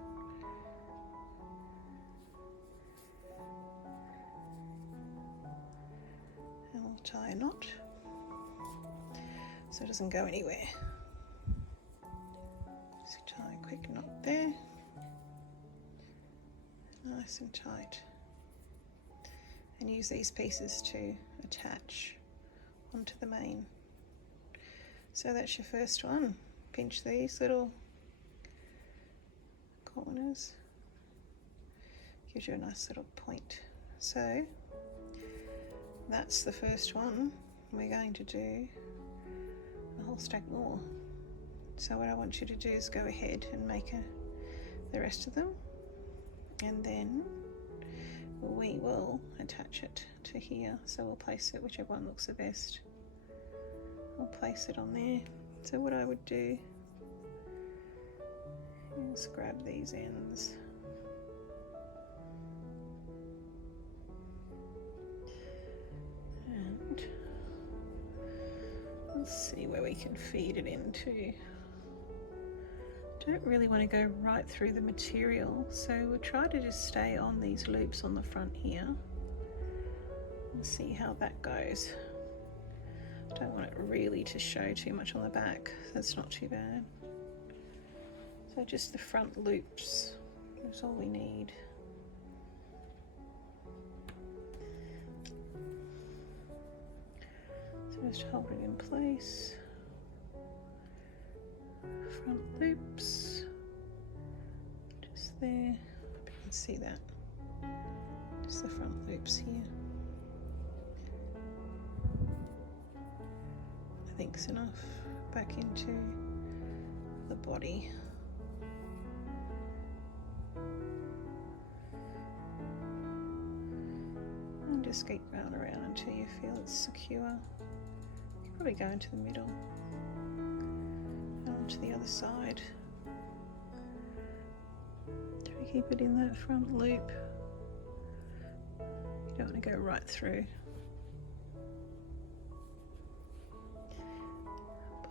And we'll tie a knot so it doesn't go anywhere. there, nice and tight, and use these pieces to attach onto the main. So that's your first one. Pinch these little corners, gives you a nice little point. So that's the first one. We're going to do a whole stack more. So what I want you to do is go ahead and make the rest of them, and then we will attach it to here. So we'll place it whichever one looks the best. We'll place it on there. So what I would do is grab these ends and let's see where we can feed it into. Don't really want to go right through the material, so we'll try to just stay on these loops on the front here and see how that goes. Don't want it really to show too much on the back, that's not too bad. So just the front loops is all we need. So just hold it in place. Front loops, just there. Hope you can see that. Just the front loops here. I think it's enough. Back into the body. And just keep going around until you feel it's secure. You can probably go into the middle. To the other side. Try to keep it in that front loop. You don't want to go right through.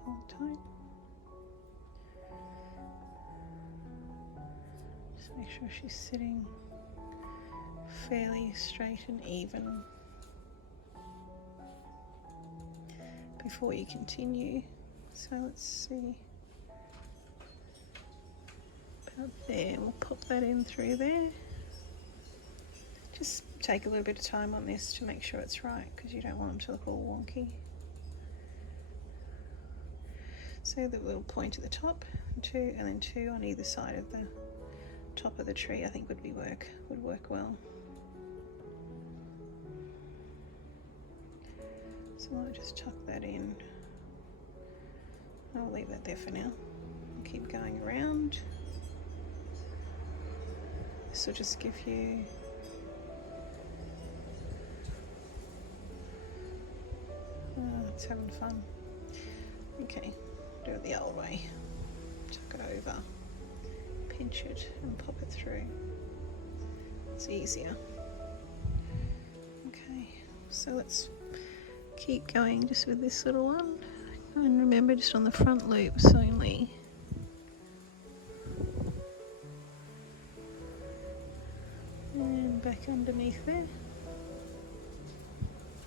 Pull tight. Just make sure she's sitting fairly straight and even before you continue. So let's see. There, we'll pop that in through there. Just take a little bit of time on this to make sure it's right, because you don't want them to look all wonky. So that we'll point at the top, two, and then two on either side of the top of the tree. I think would work well. So I'll just tuck that in. I'll leave that there for now. I'll keep going around. This will just give you it's having fun. Okay, do it the old way. Tuck it over, pinch it and pop it through. It's easier. Okay, so let's keep going just with this little one. And remember, just on the front loops only. And back underneath there.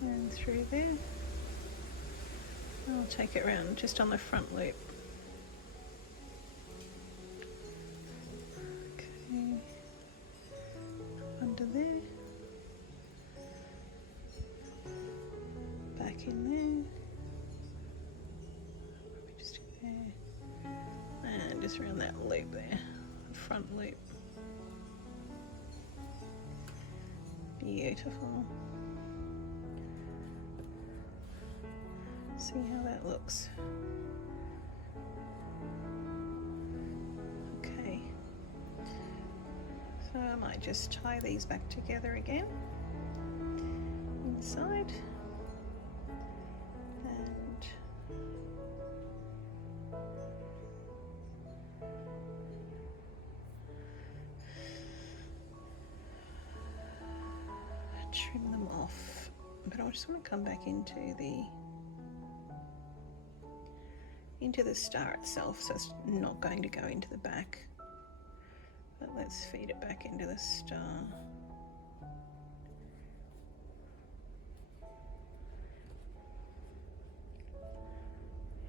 And through there. I'll take it around just on the front loop. Okay. Under there. Back in there. Probably just in there. And just around that loop there. The front loop. Beautiful. See how that looks. Okay. So I might just tie these back together again. Inside. And trim them off. But I just want to come back into the star itself, so it's not going to go into the back. But let's feed it back into the star.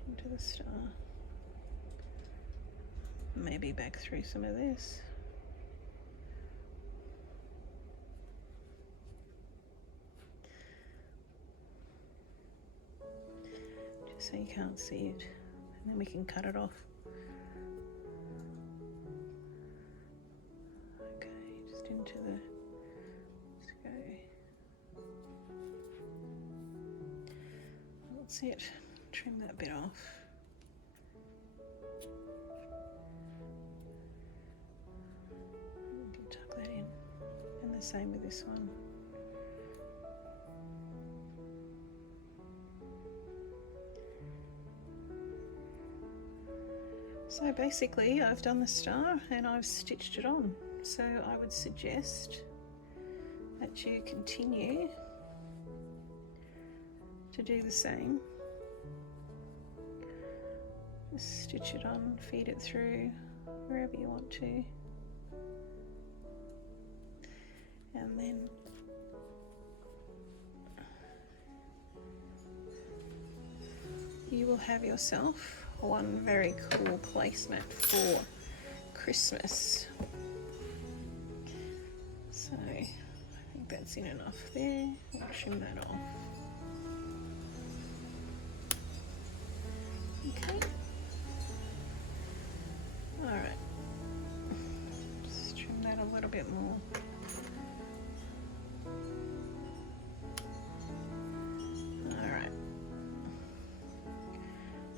Into the star. maybe back through some of this. Just so you can't see it, and then we can cut it off. Okay, just into the, let's go. That's it, trim that bit off. You can tuck that in, and the same with this one. So basically I've done the star and I've stitched it on. So I would suggest that you continue to do the same. Just stitch it on, feed it through wherever you want to. And then you will have yourself one very cool placemat for Christmas. So I think that's in enough there. I'll trim that off. Okay. Alright. Just trim that a little bit more.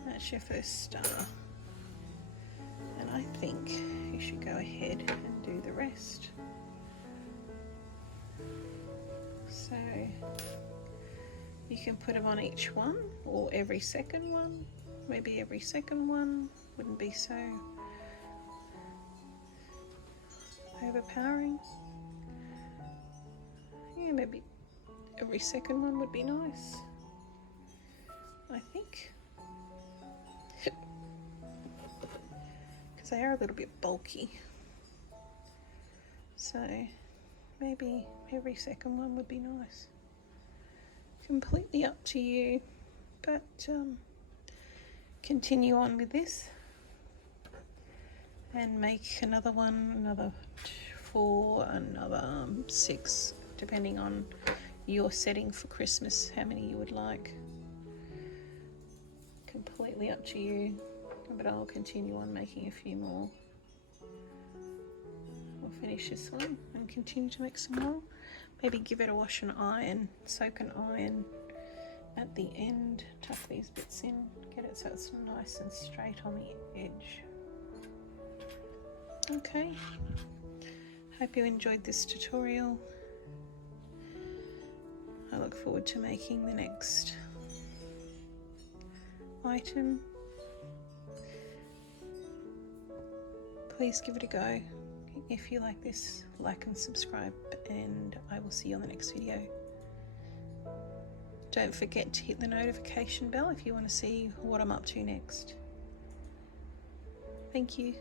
That's your first star, and I think you should go ahead and do the rest. So you can put them on each one or every second one. Maybe every second one wouldn't be so overpowering. Yeah, maybe every second one would be nice, I think. They are a little bit bulky, so maybe every second one would be nice. Completely up to you, but continue on with this and make another one, another 4, another 6, depending on your setting for Christmas, how many you would like. Completely up to you. But I'll continue on making a few more. We'll finish this one and continue to make some more. Maybe give it a wash and iron, soak and iron at the end. Tuck these bits in, get it so it's nice and straight on the edge. Okay, hope you enjoyed this tutorial. I look forward to making the next item. Please give it a go. If you like this, like and subscribe, and I will see you on the next video. Don't forget to hit the notification bell if you want to see what I'm up to next. Thank you.